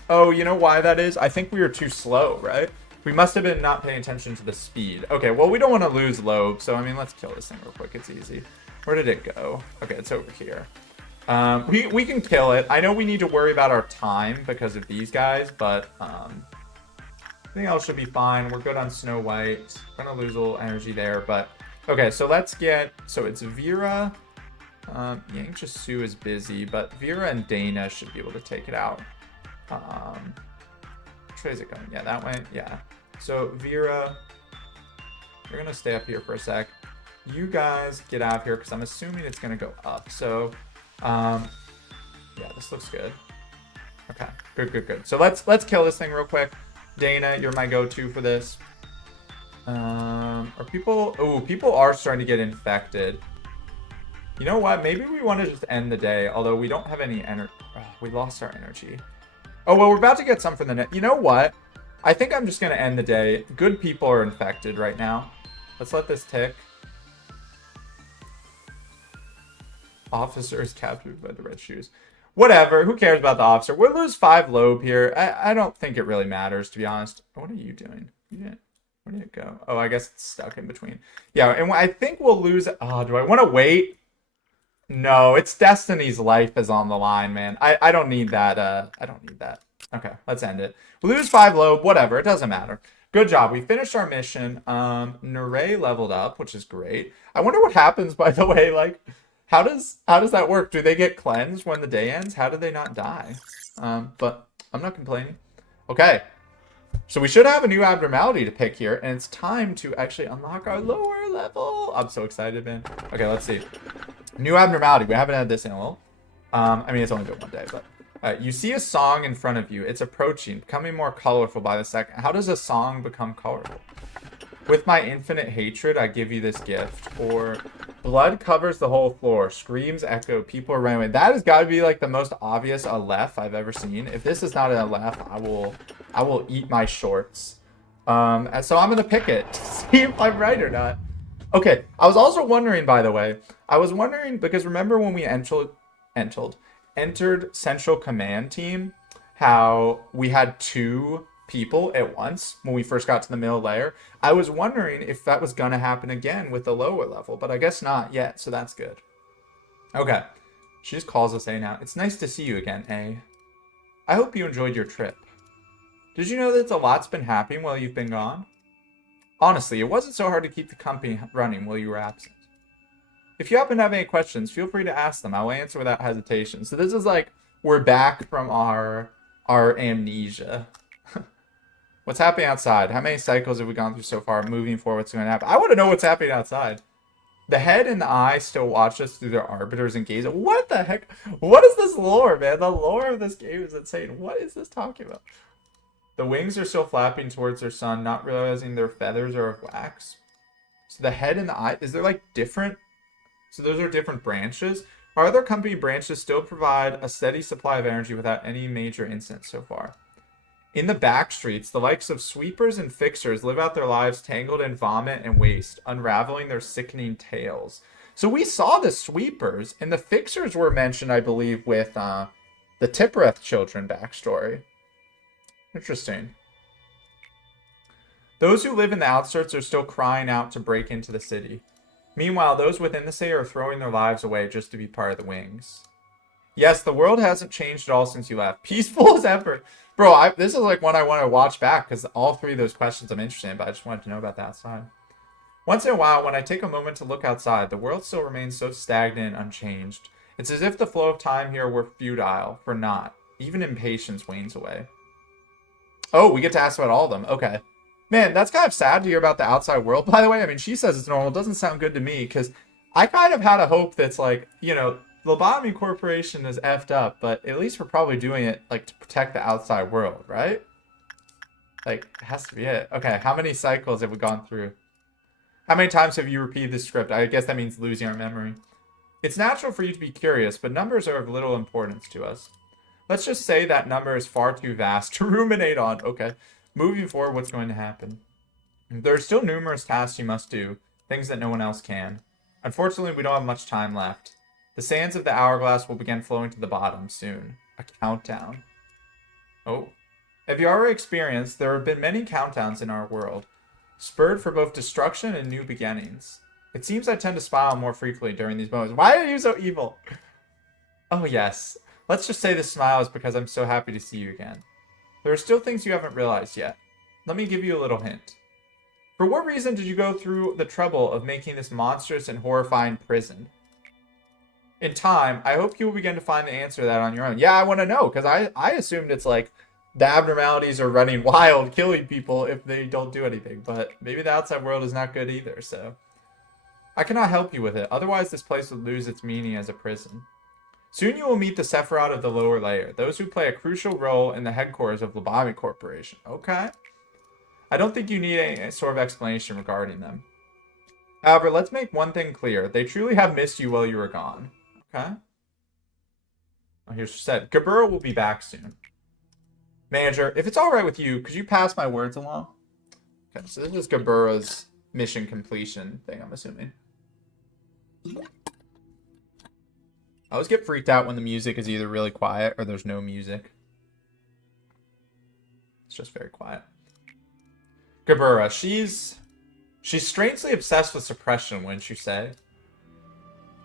you know why that is? I think we were too slow, right? We must have been not paying attention to the speed. Okay, well, we don't want to lose Lobe, so, I mean, let's kill this thing real quick. It's easy. Where did it go? Okay, it's over here. We can kill it. I know we need to worry about our time because of these guys, but, everything else should be fine. We're good on Snow White. We're gonna lose a little energy there, but okay. So let's get. So it's Vera. Yang Sue is busy, but Vera and Dana should be able to take it out. Which way is it going? Yeah, that way. Yeah. So Vera, we're gonna stay up here for a sec. You guys get out of here because I'm assuming it's gonna go up. So, yeah, this looks good. Okay, good. So let's kill this thing real quick. Dana, you're my go-to for this. Are people... Oh, people are starting to get infected. You know what? Maybe we want to just end the day, although we don't have any energy. Oh, we lost our energy. Oh, well, we're about to get some from the net. You know what? I think I'm just going to end the day. Good people are infected right now. Let's let this tick. Officer is captured by the Red Shoes. Whatever. Who cares about the officer? We'll lose 5 lobe here. I don't think it really matters, to be honest. What are you doing? You didn't. Where did it go? Oh, I guess it's stuck in between. Yeah, and I think we'll lose. Oh, do I want to wait? No, it's Destiny's life is on the line, man. I don't need that. I don't need that. Okay, let's end it. We lose 5 lobe. Whatever. It doesn't matter. Good job. We finished our mission. Nure leveled up, which is great. I wonder what happens, by the way. Like, how does that work? Do they get cleansed when the day ends? How do they not die? But I'm not complaining. Okay. So we should have a new abnormality to pick here, and it's time to actually unlock our lower level. I'm so excited, man. Okay, let's see. New abnormality. We haven't had this in a while. I mean, it's only been one day, but you see a song in front of you. It's approaching, becoming more colorful by the second. How does a song become colorful? With my infinite hatred, I give you this gift. Or blood covers the whole floor. Screams echo. People are running away. That has got to be like the most obvious Aleph I've ever seen. If this is not an Aleph, I will eat my shorts. And so I'm gonna pick it to see if I'm right or not. Okay. I was also wondering, by the way. I was wondering because remember when we entered Central Command Team, how we had 2 people at once when we first got to the middle layer. I was wondering if that was going to happen again with the lower level, but I guess not yet, so that's good. Okay. She just calls us A now. It's nice to see you again, A. I hope you enjoyed your trip. Did you know that a lot's been happening while you've been gone? Honestly, it wasn't so hard to keep the company running while you were absent. If you happen to have any questions, feel free to ask them. I'll answer without hesitation. So this is like, we're back from our amnesia. What's happening outside? How many cycles have we gone through so far? Moving forward, what's going to happen? I want to know what's happening outside. The head and the eye still watch us through their arbiters and gaze. What the heck? What is this lore, man? The lore of this game is insane. What is this talking about? The wings are still flapping towards their sun, not realizing their feathers are of wax. So the head and the eye, is there like different? So those are different branches. Our other company branches still provide a steady supply of energy without any major incidents so far. In the back streets, the likes of sweepers and fixers live out their lives tangled in vomit and waste, unraveling their sickening tales. So we saw the sweepers, and the fixers were mentioned, I believe, with the Tippereth children backstory. Interesting. Those who live in the outskirts are still crying out to break into the city. Meanwhile, those within the city are throwing their lives away just to be part of the wings. Yes, the world hasn't changed at all since you left. Peaceful as ever. Bro, this is like one I want to watch back because all 3 of those questions I'm interested in, but I just wanted to know about the outside. Once in a while, when I take a moment to look outside, the world still remains so stagnant and unchanged. It's as if the flow of time here were futile, for naught. Even impatience wanes away. Oh, we get to ask about all of them. Okay. Man, that's kind of sad to hear about the outside world, by the way. I mean, she says it's normal. It doesn't sound good to me because I kind of had a hope that's like, you know, Lobotomy Corporation is effed up, but at least we're probably doing it like to protect the outside world, right? Like, it has to be it. Okay, how many cycles have we gone through? How many times have you repeated this script? I guess that means losing our memory. It's natural for you to be curious, but numbers are of little importance to us. Let's just say that number is far too vast to ruminate on. Okay, moving forward, what's going to happen? There are still numerous tasks you must do, things that no one else can. Unfortunately, we don't have much time left. The sands of the hourglass will begin flowing to the bottom soon. A countdown. Oh. Have you already experienced, there have been many countdowns in our world, spurred for both destruction and new beginnings. It seems I tend to smile more frequently during these moments. Why are you so evil? Oh, yes. Let's just say this smile is because I'm so happy to see you again. There are still things you haven't realized yet. Let me give you a little hint. For what reason did you go through the trouble of making this monstrous and horrifying prison? In time, I hope you will begin to find the answer to that on your own. Yeah, I want to know, because I assumed it's like the abnormalities are running wild, killing people if they don't do anything. But maybe the outside world is not good either, so. I cannot help you with it. Otherwise, this place would lose its meaning as a prison. Soon you will meet the Sephiroth of the lower layer, those who play a crucial role in the headquarters of Lobotomy Corporation. Okay. I don't think you need any sort of explanation regarding them. However, let's make one thing clear. They truly have missed you while you were gone. Okay. Oh, here's said. Gabura will be back soon. Manager, if it's alright with you, could you pass my words along? Okay, so this is Gabura's mission completion thing, I'm assuming. I always get freaked out when the music is either really quiet or there's no music. It's just very quiet. Gabura, she's strangely obsessed with suppression, wouldn't you say?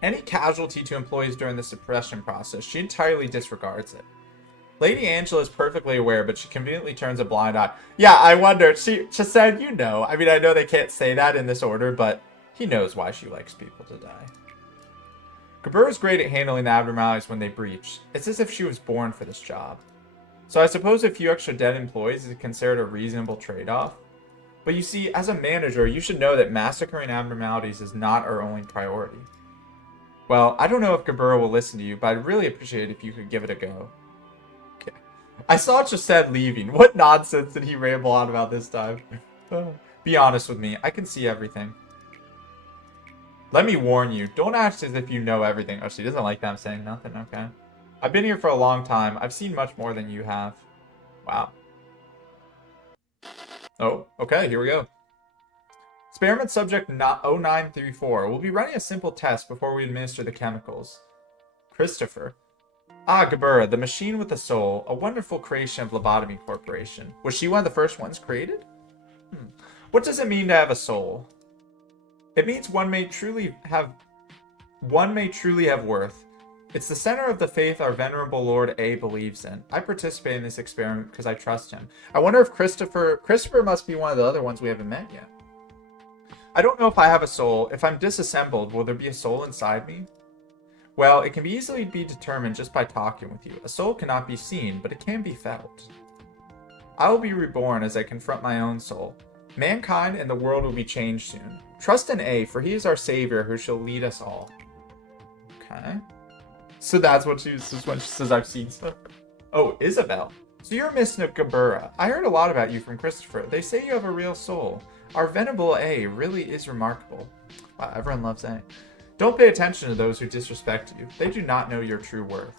Any casualty to employees during the suppression process, she entirely disregards it. Lady Angela is perfectly aware, but she conveniently turns a blind eye. Yeah, I wonder. She said, you know. I mean, I know they can't say that in this order, but he knows why she likes people to die. Gabura's great at handling the abnormalities when they breach. It's as if she was born for this job. So I suppose a few extra dead employees is considered a reasonable trade-off. But you see, as a manager, you should know that massacring abnormalities is not our only priority. Well, I don't know if Gabura will listen to you, but I'd really appreciate it if you could give it a go. Okay. I saw Chesed leaving. What nonsense did he ramble on about this time? Be honest with me. I can see everything. Let me warn you. Don't act as if you know everything. Oh, she doesn't like that I'm saying nothing. Okay. I've been here for a long time. I've seen much more than you have. Wow. Oh, okay. Here we go. Experiment subject 0934. We'll be running a simple test before we administer the chemicals. Christopher. Ah, Gabura, the machine with the soul, a wonderful creation of Lobotomy Corporation. Was she one of the first ones created? What does it mean to have a soul? It means one may truly have worth. It's the center of the faith our venerable Lord A believes in. I participate in this experiment because I trust him. I wonder if Christopher must be one of the other ones we haven't met yet. I don't know if I have a soul. If I'm disassembled, will there be a soul inside me? Well, it can easily be determined just by talking with you. A soul cannot be seen, but it can be felt. I will be reborn as I confront my own soul. Mankind and the world will be changed soon. Trust in A, for he is our savior who shall lead us all. Okay. So that's what she says when she says I've seen stuff. Oh, Isabel. So you're Miss Gabura. I heard a lot about you from Christopher. They say you have a real soul. Our venerable A really is remarkable. Wow, everyone loves A. Don't pay attention to those who disrespect you. They do not know your true worth.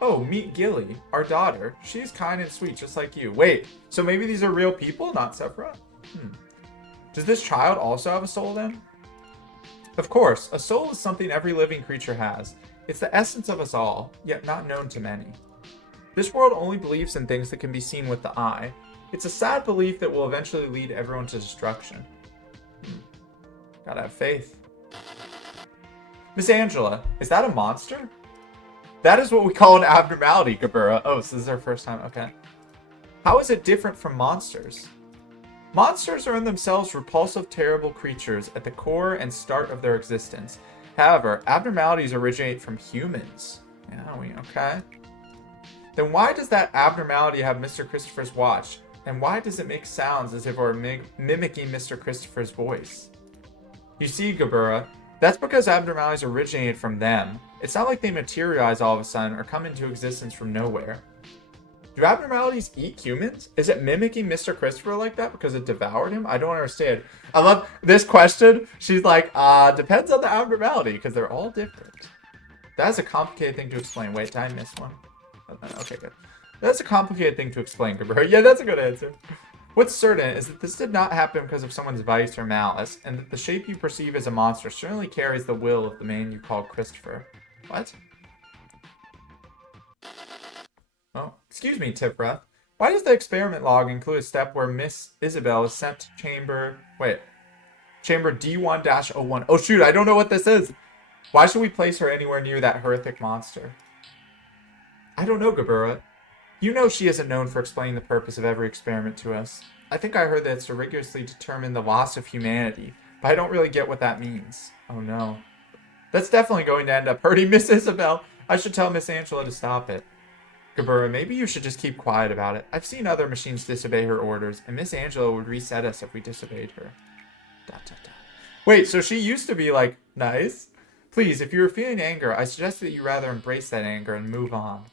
Oh, meet Gilly, our daughter. She is kind and sweet, just like you. Wait, so maybe these are real people, not Sephiroth? Does this child also have a soul then? Of course, a soul is something every living creature has. It's the essence of us all, yet not known to many. This world only believes in things that can be seen with the eye. It's a sad belief that will eventually lead everyone to destruction. Gotta have faith. Miss Angela, is that a monster? That is what we call an abnormality, Gabura. Oh, so this is our first time. Okay. How is it different from monsters? Monsters are in themselves repulsive, terrible creatures at the core and start of their existence. However, abnormalities originate from humans. Okay. Then why does that abnormality have Mr. Christopher's watch? And why does it make sounds as if it were mimicking Mr. Christopher's voice? You see, Gabura, that's because abnormalities originated from them. It's not like they materialize all of a sudden or come into existence from nowhere. Do abnormalities eat humans? Is it mimicking Mr. Christopher like that because it devoured him? I don't understand. I love this question. She's like, depends on the abnormality because they're all different. That's a complicated thing to explain. Wait, did I miss one? Okay, good. That's a complicated thing to explain, Gabura. Yeah, that's a good answer. What's certain is that this did not happen because of someone's vice or malice, and that the shape you perceive as a monster certainly carries the will of the man you call Christopher. What? Oh, excuse me, Tipra. Why does the experiment log include a step where Miss Isabel is sent to chamber D1-01? Oh shoot, I don't know what this is. Why should we place her anywhere near that horrific monster? I don't know, Gabura. You know she isn't known for explaining the purpose of every experiment to us. I think I heard that it's to rigorously determine the loss of humanity, but I don't really get what that means. Oh no. That's definitely going to end up hurting Miss Isabel. I should tell Miss Angela to stop it. Gabura, maybe you should just keep quiet about it. I've seen other machines disobey her orders, and Miss Angela would reset us if we disobeyed her. ... Wait, so she used to be, like, nice? Please, if you were feeling anger, I suggest that you rather embrace that anger and move on.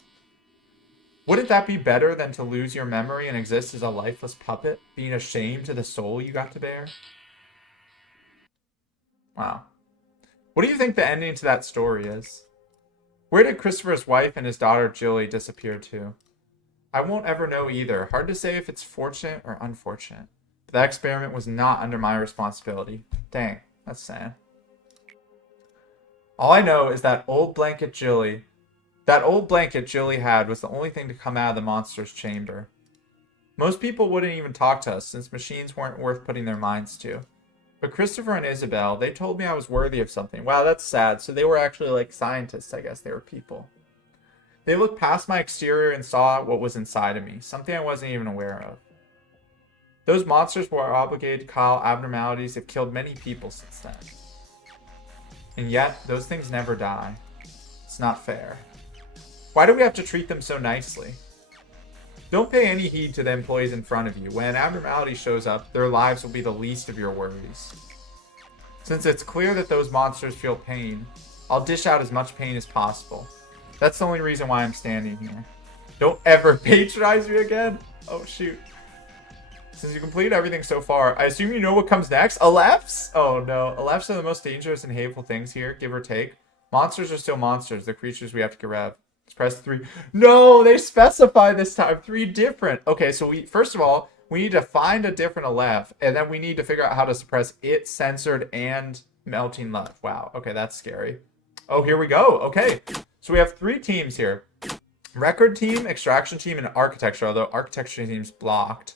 Wouldn't that be better than to lose your memory and exist as a lifeless puppet, being ashamed to the soul you got to bear? Wow. What do you think the ending to that story is? Where did Christopher's wife and his daughter Jilly disappear to? I won't ever know either. Hard to say if it's fortunate or unfortunate. But that experiment was not under my responsibility. Dang, that's sad. All I know is that old blanket Jilly. That old blanket Jilly had was the only thing to come out of the monster's chamber. Most people wouldn't even talk to us since machines weren't worth putting their minds to. But Christopher and Isabel, they told me I was worthy of something. Wow, that's sad. So they were actually like scientists, I guess. They were people. They looked past my exterior and saw what was inside of me, something I wasn't even aware of. Those monsters were obligated to call abnormalities have killed many people since then. And yet, those things never die. It's not fair. Why do we have to treat them so nicely? Don't pay any heed to the employees in front of you. When an abnormality shows up, their lives will be the least of your worries. Since it's clear that those monsters feel pain, I'll dish out as much pain as possible. That's the only reason why I'm standing here. Don't ever patronize me again. Oh, shoot. Since you complete everything so far, I assume you know what comes next? Alephs? Oh, no. Alephs are the most dangerous and hateful things here, give or take. Monsters are still monsters, the creatures we have to get rid of. Let's press 3. No, they specify this time. 3 different. Okay, so first of all, we need to find a different Aleph, and then we need to figure out how to suppress it, censored, and melting love. Wow, okay, that's scary. Oh, here we go. Okay, so we have 3 teams here. Record team, extraction team, and architecture, although architecture team's blocked.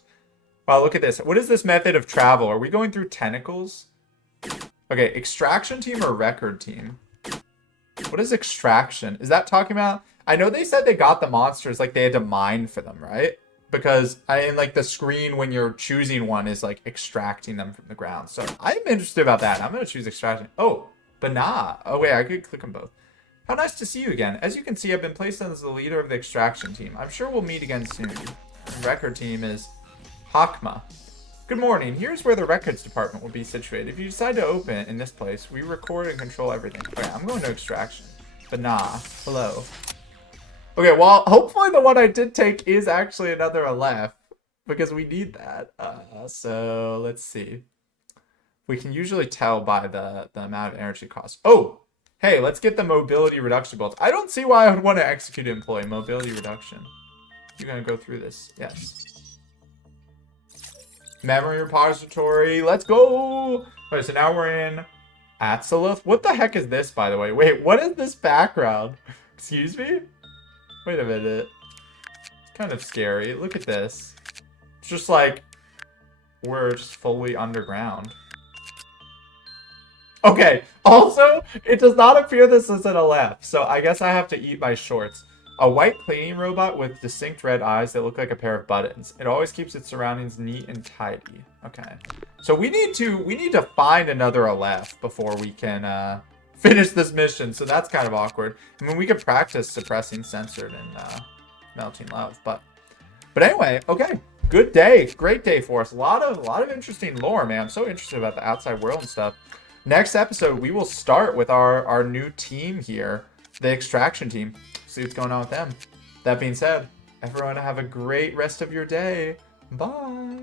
Wow, look at this. What is this method of travel? Are we going through tentacles? Okay, extraction team or record team? What is extraction? Is that talking about... I know they said they got the monsters, like they had to mine for them, right? Because like the screen when you're choosing one is like extracting them from the ground. So I'm interested about that. I'm going to choose extraction. Oh, but nah. Oh, wait, I could click on both. How nice to see you again. As you can see, I've been placed as the leader of the extraction team. I'm sure we'll meet again soon. The record team is... Hakma. Good morning. Here's where the records department will be situated. If you decide to open it in this place, we record and control everything. Okay, I'm going to extraction. But nah. Hello. Okay, well, hopefully the one I did take is actually another Aleph. Because we need that. So, let's see. We can usually tell by the amount of energy cost. Oh! Hey, let's get the mobility reduction bolts. I don't see why I would want to execute employee. Mobility reduction. You're going to go through this. Yes. Memory repository. Let's go. Okay, so now we're in Atsalith. What the heck is this, by the way? Wait, what is this background? Excuse me? Wait a minute. It's kind of scary. Look at this. It's just like we're just fully underground. Okay. Also, it does not appear this is an Aleph, so I guess I have to eat my shorts. A white cleaning robot with distinct red eyes that look like a pair of buttons. It always keeps its surroundings neat and tidy. Okay. So we need to find another Aleph before we can finish this mission. So that's kind of awkward. I mean, we could practice suppressing censored and melting love, but anyway, okay. Good day. Great day for us. A lot of interesting lore, man. I'm so interested about the outside world and stuff. Next episode, we will start with our new team here, the extraction team. See what's going on with them. That being said, everyone have a great rest of your day. Bye.